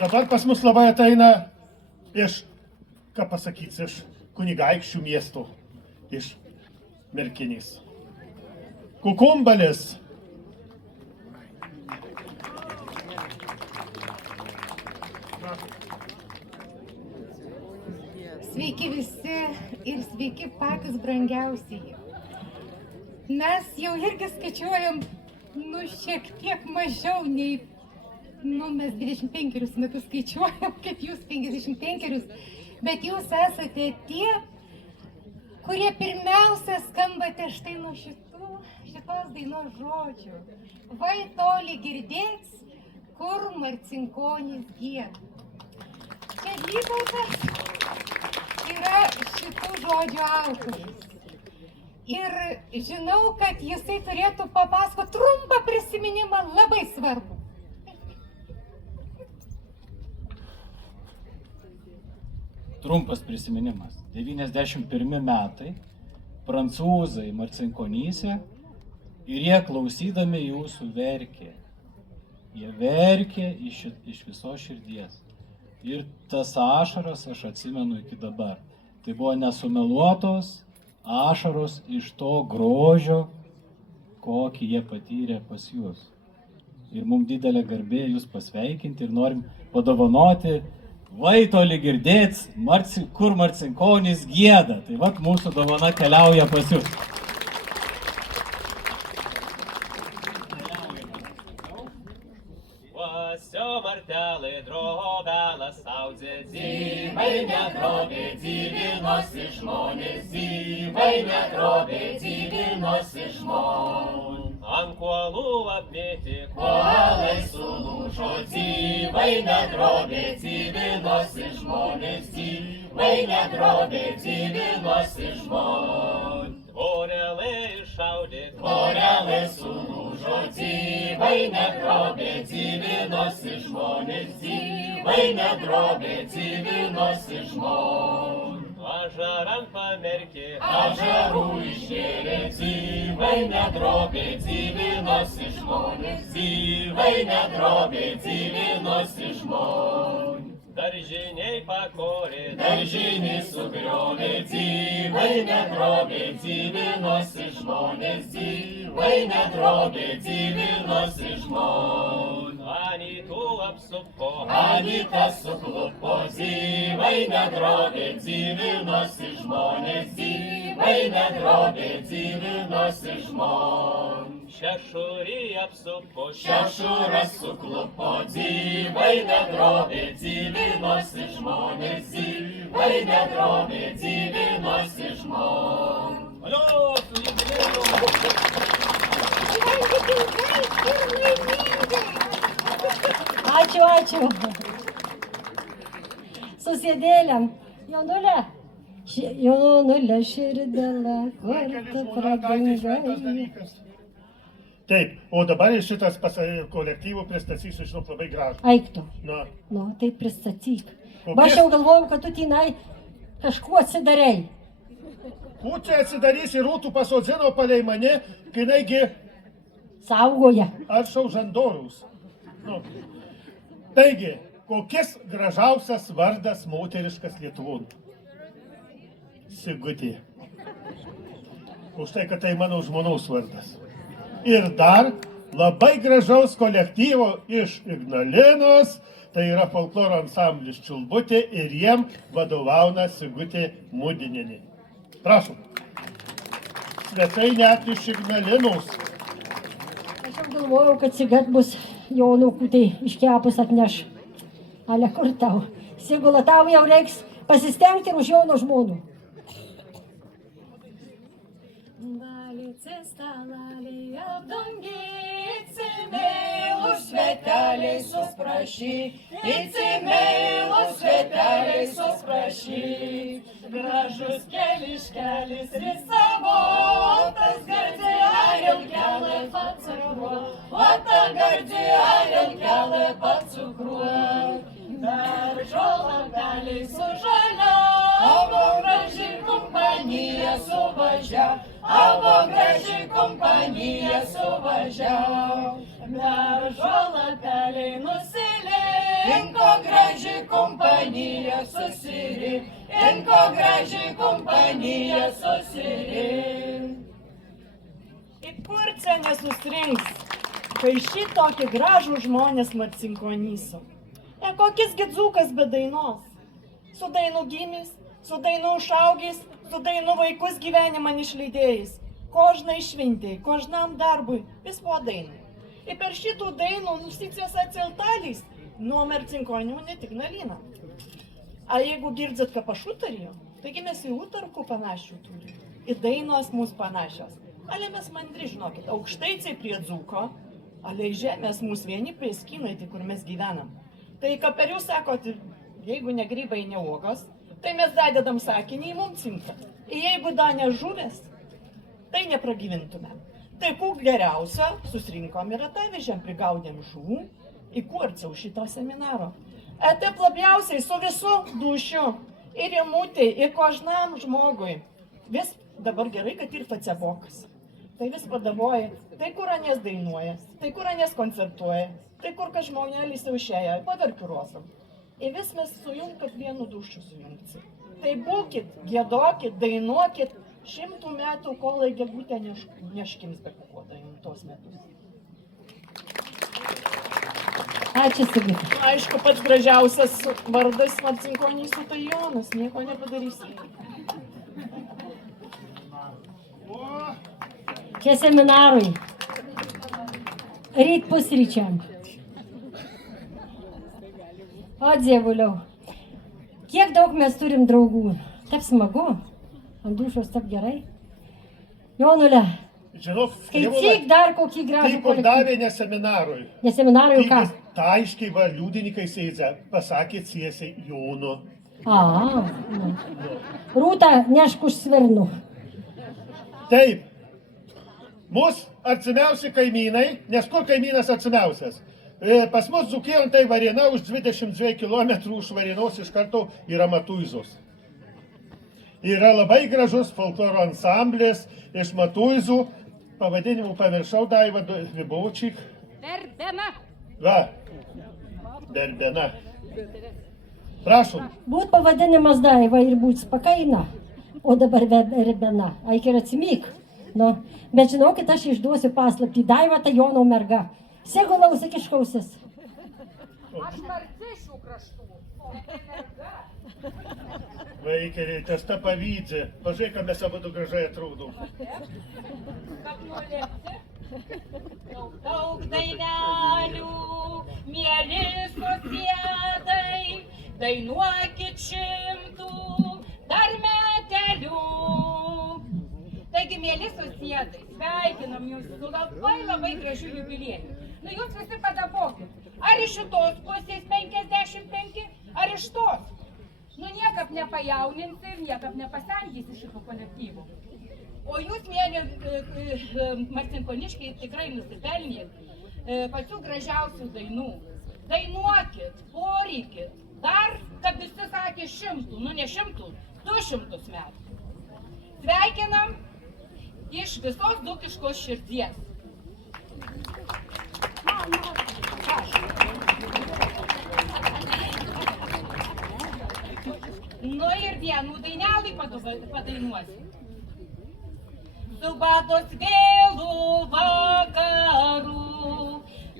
Dabar pas mus labai ateina iš, ką pasakyt, iš kunigaikščių miesto, iš Merkinės. Kukumbalis. Sveiki visi ir sveiki patys brangiausieji. Mes jau irgi skaičiuojam, šiek tiek mažiau nei, mes 25 metus skaičiuojam, kaip jūs 55, bet jūs esate tie, kurie pirmiausia skambate štai nuo šitos dainos žodžių. Vai toli girdėts, kur Marcinkonis gieda. Čia Vytautas yra šitų žodžių autorius. Ir žinau, kad jisai turėtų papasakoti trumpą prisiminimą, labai svarbu. Trumpas prisiminimas. 91 metai, prancūzai Marcinkonyse ir jie klausydami jūsų verkė. Jie verkė iš visos širdies. Ir tas ašaras aš atsimenu iki dabar. Tai buvo nesumeluotos ašaros iš to grožio, kokį jie patyrė pas jūs. Ir mums didelė garbė jūs pasveikinti ir norim padovanoti Vaitolį girdėt, kur Marcinkonis gieda. Tai vat mūsų dovana keliauja pas jūs. Vasio martelai drobelas audė, zyvai nedrobė, dzivinosi žmonės, zyvai nedrobė, dzivinosi žmonės. Ant kuolų apmėti, kuolai sulūžo, zyvai nedrobė, dzivinosi žmonės, zyvai nedrobė, dzivinosi žmonės. Tvorelai iššaudė, tvorelai sulūžo, zyvai nedrobė, dzivinosi žmonės, zyvai nedrobė, dzivinosi žmonės. Ažaram pamerkė, ažarų išgėrė, zyvai nedrobė, dzivinosi žmonės, zyvai nedrobė, dzivinosi žmonės. Daržiniai pakorė, daržinį sugriovė, zyvai nedrobė, dzivinosi žmonės, zyvai nedrobė, dzivinosi žmonės. Anytų apsupo, anytas suklupo, zyvai nedrobė, dzivinosi žmonės, zyvai nedrobė, dzivinosi žmonės. Šešurį apsupo, šešuras suklupo, zyvai nedrobė, dzivinosi žmonės, zyvai nedrobė, dzivinosi žmonės. Alio, su jubilėju! Ačiū, ačiū. Susėdėliam. Jaunulė. Jaunulė širdėlė, korta prabangai. Taip, o dabar šitas kolektyvų pristatysiu, žinok, labai gražu. Eiktų. Na. Nu, tai pristatyk. Va, aš jau galvojau, kad tu tenai kažkuo atsidarei. Kuo čia atsidarysi, rūtų pasodžino palei mane, kainaigi... Saugoja. Aš šau žandorus. Nu. Taigi, kokis gražiausias vardas moteriškas Lietuvon? Sigutė. Už tai, kad tai mano žmonaus vardas. Ir dar labai gražaus kolektyvo iš Ignalinos, tai yra folkloro ansamblis Čiulbutė ir jiem vadovauna Sigutė Mudinienė. Prašom. Svečiai net iš Ignalinos. Aš jau galvojau, kad Sigat bus jaunukų, tai iškepus atneš. Ale kur tau? Sigula, tau jau reiks pasistengti ir už jauno žmonų. Įcimėlus sveteliai susprašyk, įcimėlus sveteliai susprašyk. Gražus keliškelis risavotas, gardzi arielkelė pacukruot, o ta gardzi arielkelė pacukruot. Daržo lapeliai sužaliavo, graži kompanija suvažiavo. Avo graži kompanija suvažiavo, daržo lapeliai nusilinko, graži kompanija susirinko, graži kompanija susirinko. Į kurcę nesusirinks, kai šitokį gražų žmonės Marcinkonyso. Kokis dzūkas be dainos, su dainų gimis, su dainų užaugis, su dainų vaikus gyvenimą išleidėjais, kožnai šventėjai, kožnam darbui, vis po dainai. Ir per šitų dainų nusicėsa celtalys, nuo Marcinkonių ne tik Nalina. A jeigu girdzat, ką pašutarėjo, taigi mes į utarkų panašių turi. Ir dainos mūsų panašios. Ale mes mandri, žinokit, aukštaičiai prie dzūko, ale žemės mūsų vieni prie skinai, tai kur mes gyvenam. Tai ką per jūs sakot, jeigu ne grybai, ne uogos, tai mes dadedam sakinį į mums cinką. Ir jeigu da ne žuvės, tai nepragyvintume. Tai kuk geriausia, susirinkom ir atavežėm, prigaudėm žuvų, į kurciau šito seminaro. Taip labiausiai su visu dušiu, ir įmūtei, ir kožnam žmogui. Vis dabar gerai, kad ir facebokas. Tai vis padavoja, tai kur anės dainuoja, tai kur anės koncertuoja, tai kur kad žmonėlis jau išėja, paverkiurosam. Ir vis mes sujung, kad vienu dušu sujungti. Tai būkit, gėdokit, dainuokit 100 metų, kol gegutė neškims be kukoda jums tos metus. Ačiū, Sigita. Aišku, pats gražiausias vardas Marcinkonys tai Jonas, nieko nepadarysi. Čia seminarui. Ryt pusryčiam. O, dievuliau. Kiek daug mes turim draugų. Taip smagu. Ant dušos taip gerai. Jonule, Žinok, skaityk dar kokį gražų taip ir davė ne seminarui. Ne seminarui, ką? Tai aiškiai va, liudininkai sėdė, pasakė ciesiai Jono. Rūta, nešk už svernų. Taip. Mūsų artimiausi kaimynai, nes kur kaimynas artimiausias? Pas mus Dzūkijon tai Varėna už 22 km už Varėnos iš karto yra Matuizos. Yra labai gražus folkloro ansamblis iš Matuizų, pavadinimų pamiršau, Daiva Vibočik. Verbena. Va, Verbena. Prašom. Būt pavadinimas Daiva ir būt spakaina, o dabar Verbena. Aik ir atsimyk. Nu, bet žinokit, aš išduosiu paslaptį. Daiva tai Jono merga. Sėgo lausikiškausis. Aš Marcišių kraštų, o tai merga. Vaikeliai, tas ta pavydė. Pažiūrėk, kad mes abu gražiai atrodom. Daug dainelių, mieli susėdai, dainuokit 100 dar metelių. Taigi, mieli susėdai, sveikinam jūs su labai gražiu jubiliejumi. Nu, jūs visi padabokit. Ar iš šitos pusės 55, ar iš tos? Nu, niekap nepajauninsi ir niekap nepasendysi šito kolektyvo. O jūs, mėly marcinkoniškiai, tikrai nusipelnėt pačių gražiausių dainų. Dainuokit, porykit, dar, kad visi sakė 100, nu ne 100, 200 metų. Sveikinam iš visos dzūkiškos širdies. Nu ir vienų dainelį padainuosiu. Su bados vėlų vakarų,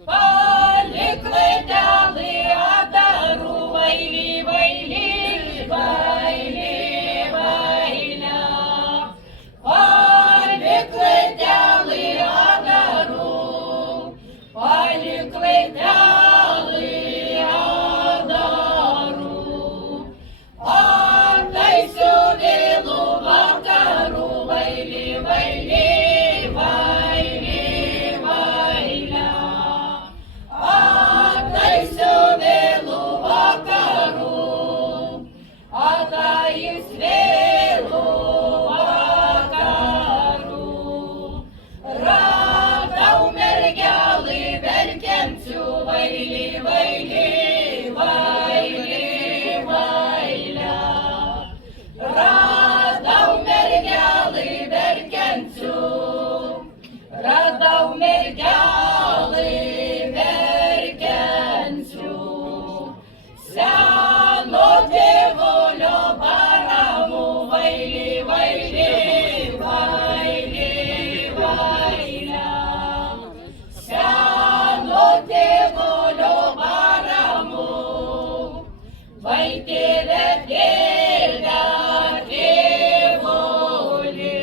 palik laidelį adarų, vaily, vaily, vaily, vailę. Palik laidelį adarų, palik laidelį adarų. Ataisiu vėlų vakarų, vaily, vaily, vaily, vailę. Ataisiu vėlų vakarų, atais vėlų vakarų. Radau mergelį verkiančių, vaily, vaily, vaily, vailę. Radau mergelį verkiančių, radau mergelį verkiančių. Seno dievulio baramų, vaily, vaily, vaily, vailę. Seno dievulio baramų, vaitėlė tėlė tėvulį.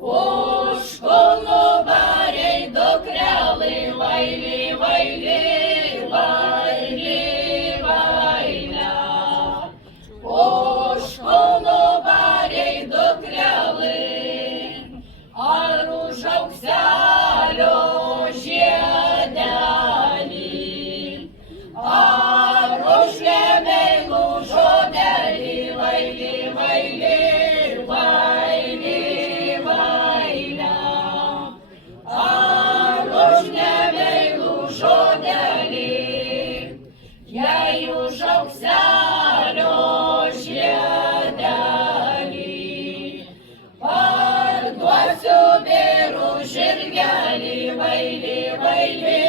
Už kulnų variai dukrelį, vaily, vaily, vaily, vailę. Už kulnų variai dukrelį, ar už aukselio žiedelį, ar už nemeilų žodelį, vaily, vaily, vaily, vailę. Ar už nemeilų žodelį, jei už aukselio žiedelį, parduosiu vyrų žirgelį, vaily, vaily,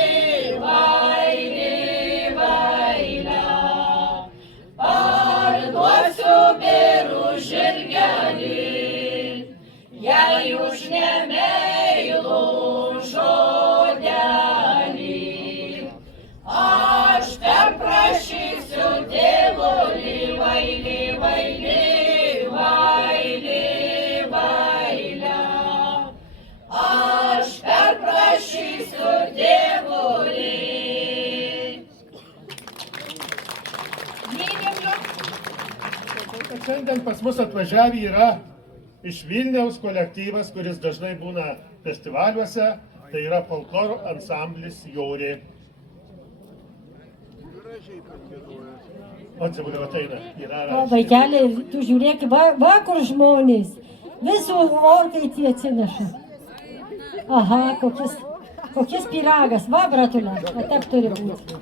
vaily, vailę. Šiandien pas mus atvažiavę yra iš Vilniaus kolektyvas, kuris dažnai būna festivaliuose, tai yra folkloro ansamblis Jorė. O Dzivuliau ateina, yra. O vaikeliai, tu žiūrėk, va kur žmonės, visų orkaitį atsineša. Aha, kokis pyragas, va bratulė, o taip turi būti.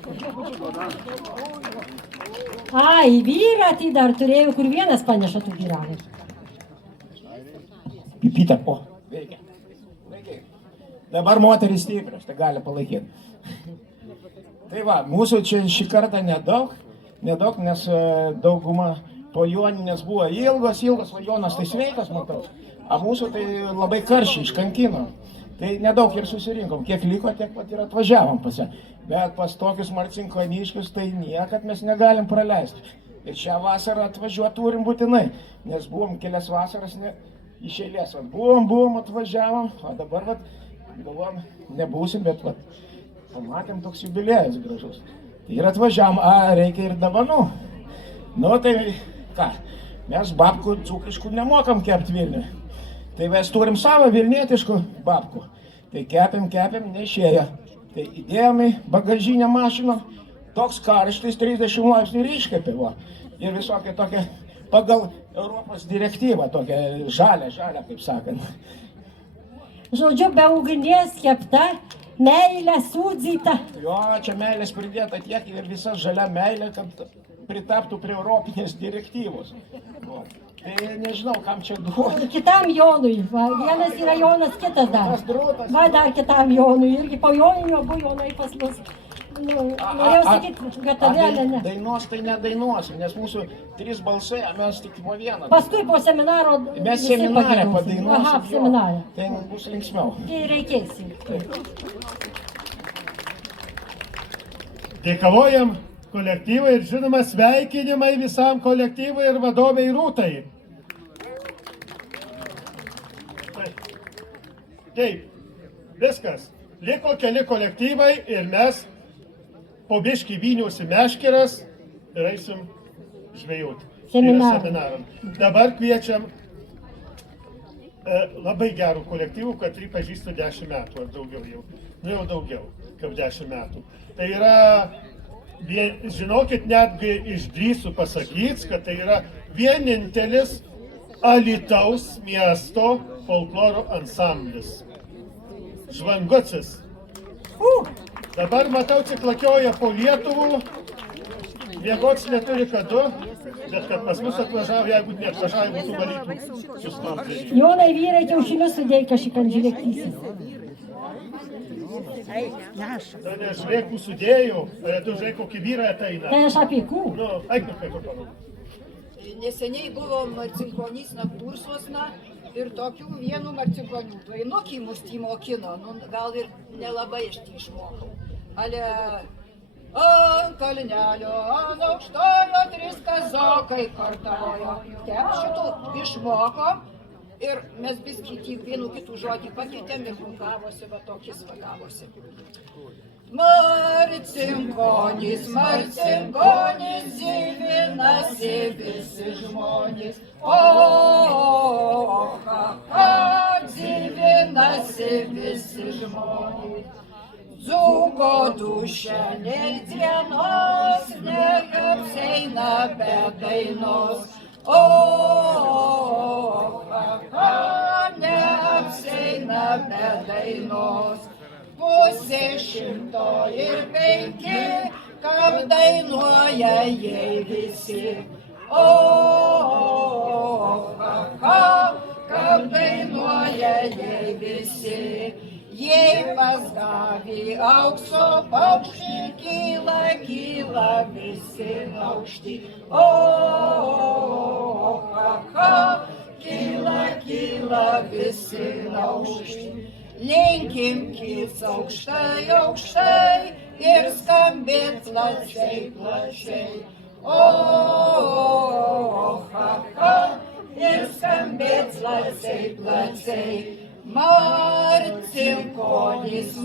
Ai, vyrą tai dar turėjau, kur vienas paneša tų pyragą. Pipyta, o, veikia. Dabar moteris stiprios, tai gali palaikyti. Tai va, mūsų čia šį kartą nedaug, nes dauguma po Joninės buvo ilgos, o Jonas tai sveikas, matau. O mūsų tai labai karščiai iškankino. Tai nedaug ir susirinkom, kiek liko, tiek pat ir atvažiavom pas ją. Bet pas tokius marcinkoniškius tai niekad mes negalim praleisti. Ir šią vasarą atvažiuoti turim būtinai, nes buvom kelias vasaras iš eilės. Buvom, atvažiavom, o dabar galvom, nebūsim, bet pamatėm toks jubiliejus gražus. Tai ir atvažiavom, reikia ir davanų. Nu tai ką, mes babkų dzūkiškų nemokam kepti Vilniui. Tai mes turim savo vilnietiškų babkų. Tai kepėm, neišėjo. Tai įdėjom į bagažinę mašiną, toks karštis 30 laipsnių ir iškepė. Ir visokia tokia, pagal Europos direktyvą, tokia žalia, kaip sakant. Žodžiu, be ugnies kepta, meilė sūdzyta. Jo, čia meilės pridėta tiek ir visa žalia meilė, kad pritaptų prie Europinės direktyvos. Tai nežinau, kam čia duoda. Kitam Jonui, vienas yra Jonas, kitas dar. Va dar kitam Jonui, irgi po Joninio buvo Jonai pas mus. Norėjau sakyti, gatavėlė, ne. Dainos tai nedainuosim, nes mūsų 3 balsai, o mes tik po vieną. Paskui po seminaro mes seminarę padainuosim. Aha, seminarę. Tai bus linksmiau. Tai reikės. Dėkavojam kolektyvai ir žinoma sveikinimai visam kolektyvui ir vadovai Rūtai. Taip, viskas. Liko keli kolektyvai ir mes po biškį vyniausi meškeras ir eisim žvejoti. Seminaram. Dabar kviečiam labai gerų kolektyvų, kad pažįstu 10 metų ar daugiau jau. Nu jau daugiau, kaip 10 metų. Tai yra, žinokit, netgi išdrįsiu pasakyti, kad tai yra vienintelis Alytaus miesto folkloro ansamblis. Žvangucis. Dabar matau, tik lakioja po Lietuvų, miegots neturi kadu, bet kad pas mus atvažiavo, jeigu neatvažiavo, būtų valytų sustabdyti. Jonai vyrai kiaušinius sudėjai kažkaip ant žiūrėktysis. Tai ne žvėkų sudėjau, ar tu žiūrėk, kokį vyrą ateina. Tai aš apie kų. Nu, eik, kaip parodau. Neseniai buvo marcinkonys kursuosna ir tokių vienų marcinkonių. Dvainukį mus mokino, gal ir nelabai iš tai išmokau. Ale ant kalnelio, ant aukštojo 3 kazokai kartojo. Tiek šitų išmokom ir mes biskį vienų kitų žodį pakeitėm ir gavosi, va tokis gavosi. Marcinkonys, dzivinasi visi žmonės. O, dzivinasi visi žmonės. Dzūko duše nei dienos, neapseina be dainos. O, neapseina be dainos. Pusė 105, kam dainuoja jie visi. O, kam dainuoja jie visi. Jei pas gavį aukso paukštį, kyla visi aukšti. O, kyla visi aukšti. Linkim kils aukštai, aukštai ir skambėt plačiai. O, ir skambėt plačiai.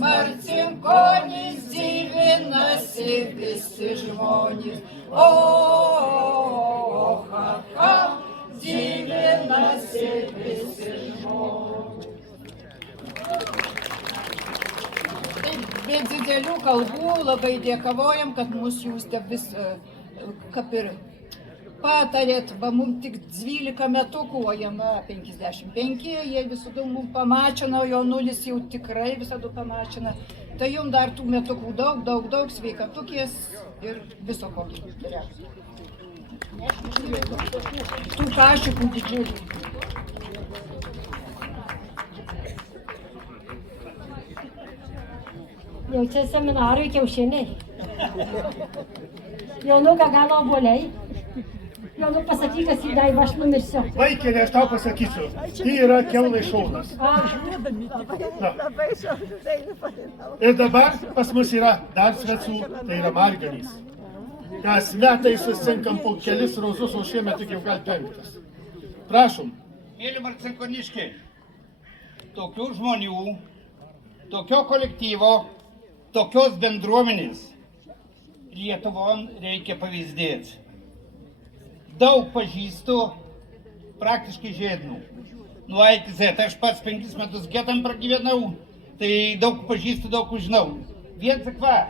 Marcinkonys, dzivinasi visi žmonės. O, dyvinasi visi žmonės. Be didelių kalbų labai dėkavojam, kad mus jūs te vis kaip ir patarėt, va mums tik 12 metukų, o jam 55, jie visada mums pamačina, jo nulis jau tikrai visada pamačina. Tai jums dar tų metukų daug sveikatukės ir viso ko geriausio. Tų kašikų didžiulių. Jau čia seminarui kiaušiniai. Jaunuka gal obuoliai. Jaunuk pasakyk, kas į daivą, aš numirsiu. Vaikėlė, aš tau pasakysiu, tai yra kiaulai šaunas. Ir dabar pas mus yra dar svecų, tai yra marganys. Kas metais susinkam po kelis rozus, o šiemet tik jau gal 5. Prašom. Mėly marcinkoniškiai, tokių žmonių, tokio kolektyvo, tokios bendruomenės Lietuvon reikia pavyzdėti. Daug pažįstu, praktiškai žiednų. Nuo A iki Z, aš pats 5 metus getam pragyvenau, tai daug pažįstu, daug žinau. Vien tik va,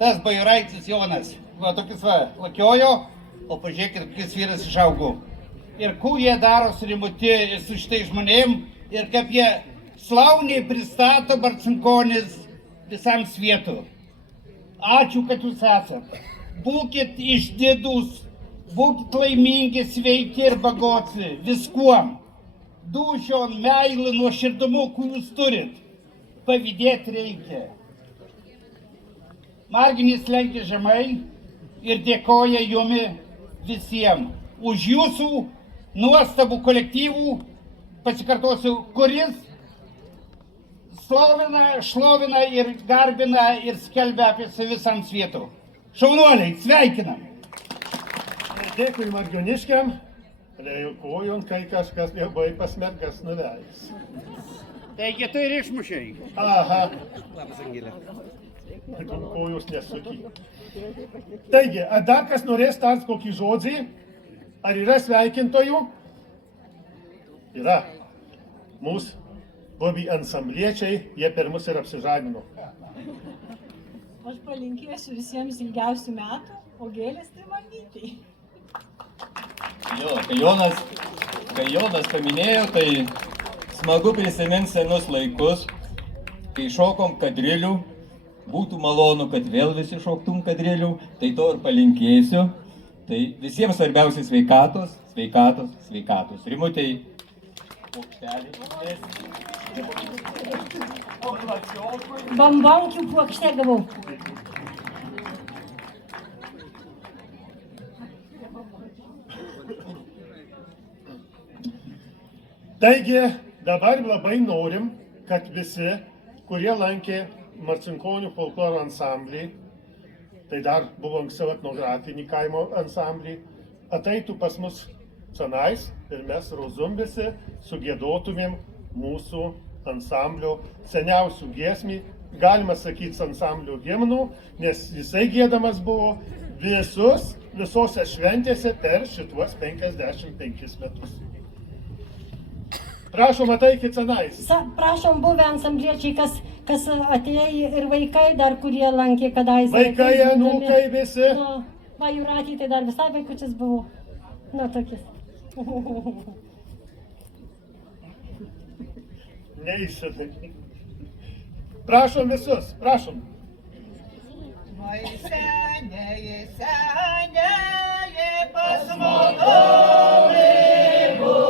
tas Bajoraitis Jonas, va tokis va, lakiojo, o pažiūrėkit, kokis vyras išaugo. Ir ko jie daro su Rimuti, su šitai žmonėm, ir kaip jie slauniai pristato Marcinkonis visam svietu. Ačiū, kad jūs esat. Būkit išdidūs, būkit laimingi, sveiki ir bagoci viskuom. Dūšion, meilį, nuoširdumu, kur jūs turit. Pavydėti reikia. Marginis lenkia žemai ir dėkoja jumi visiems už jūsų nuostabų kolektyvų, pasikartosiu, kuris šlovina ir garbina ir skelbia apie save visam svietu. Šaunuoliai, sveikinam! Dėkui margioniškiam, reikojant, kai kažkas labai pasmerkas nuvelis. Taigi tu ir išmušiai. Aha. Labas, Angilė. Kojus nesuky. Taigi, ar dar kas norės tart kokį žodį? Ar yra sveikintojų? Yra. Mūsų buvi ansambliečiai, jie per mus ir apsižadino. Aš palinkėsiu visiems ilgiausių metų, o gėlės tai Margytei. Jo, kai Jonas paminėjo, tai smagu prisiminti senus laikus, kai šokom kadrilių, būtų malonu, kad vėl visi šoktum kadrilių, tai to ir palinkėsiu. Tai visiems svarbiausia sveikatos, sveikatos, sveikatos. Rimutei, plokštelė. Bambonkių plokštę gavau. Taigi, dabar labai norim, kad visi, kurie lankė Marcinkonių folkloro ansamblį, tai dar buvo anksčiau etnografinį kaimo ansamblį, ateitų pas mus cenais ir mes rozum visi sugiedotumėm mūsų ansamblio seniausių giesmį, galima sakyti ansamblio himnų, nes jisai giedamas buvo visose šventėse per šituos 55 metus. Prašom, ateikit cenais. Prašom, buvę ansambliečiai, kas atėjo ir vaikai dar, kurie lankė kadaise. Vaikai, anūkai visi. Va, Jūratį, tai dar visai vaikučias buvo. Na, tokis. Neišsidai. Prašom visus, prašom. Vai senėji, pas motorį buvo.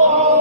O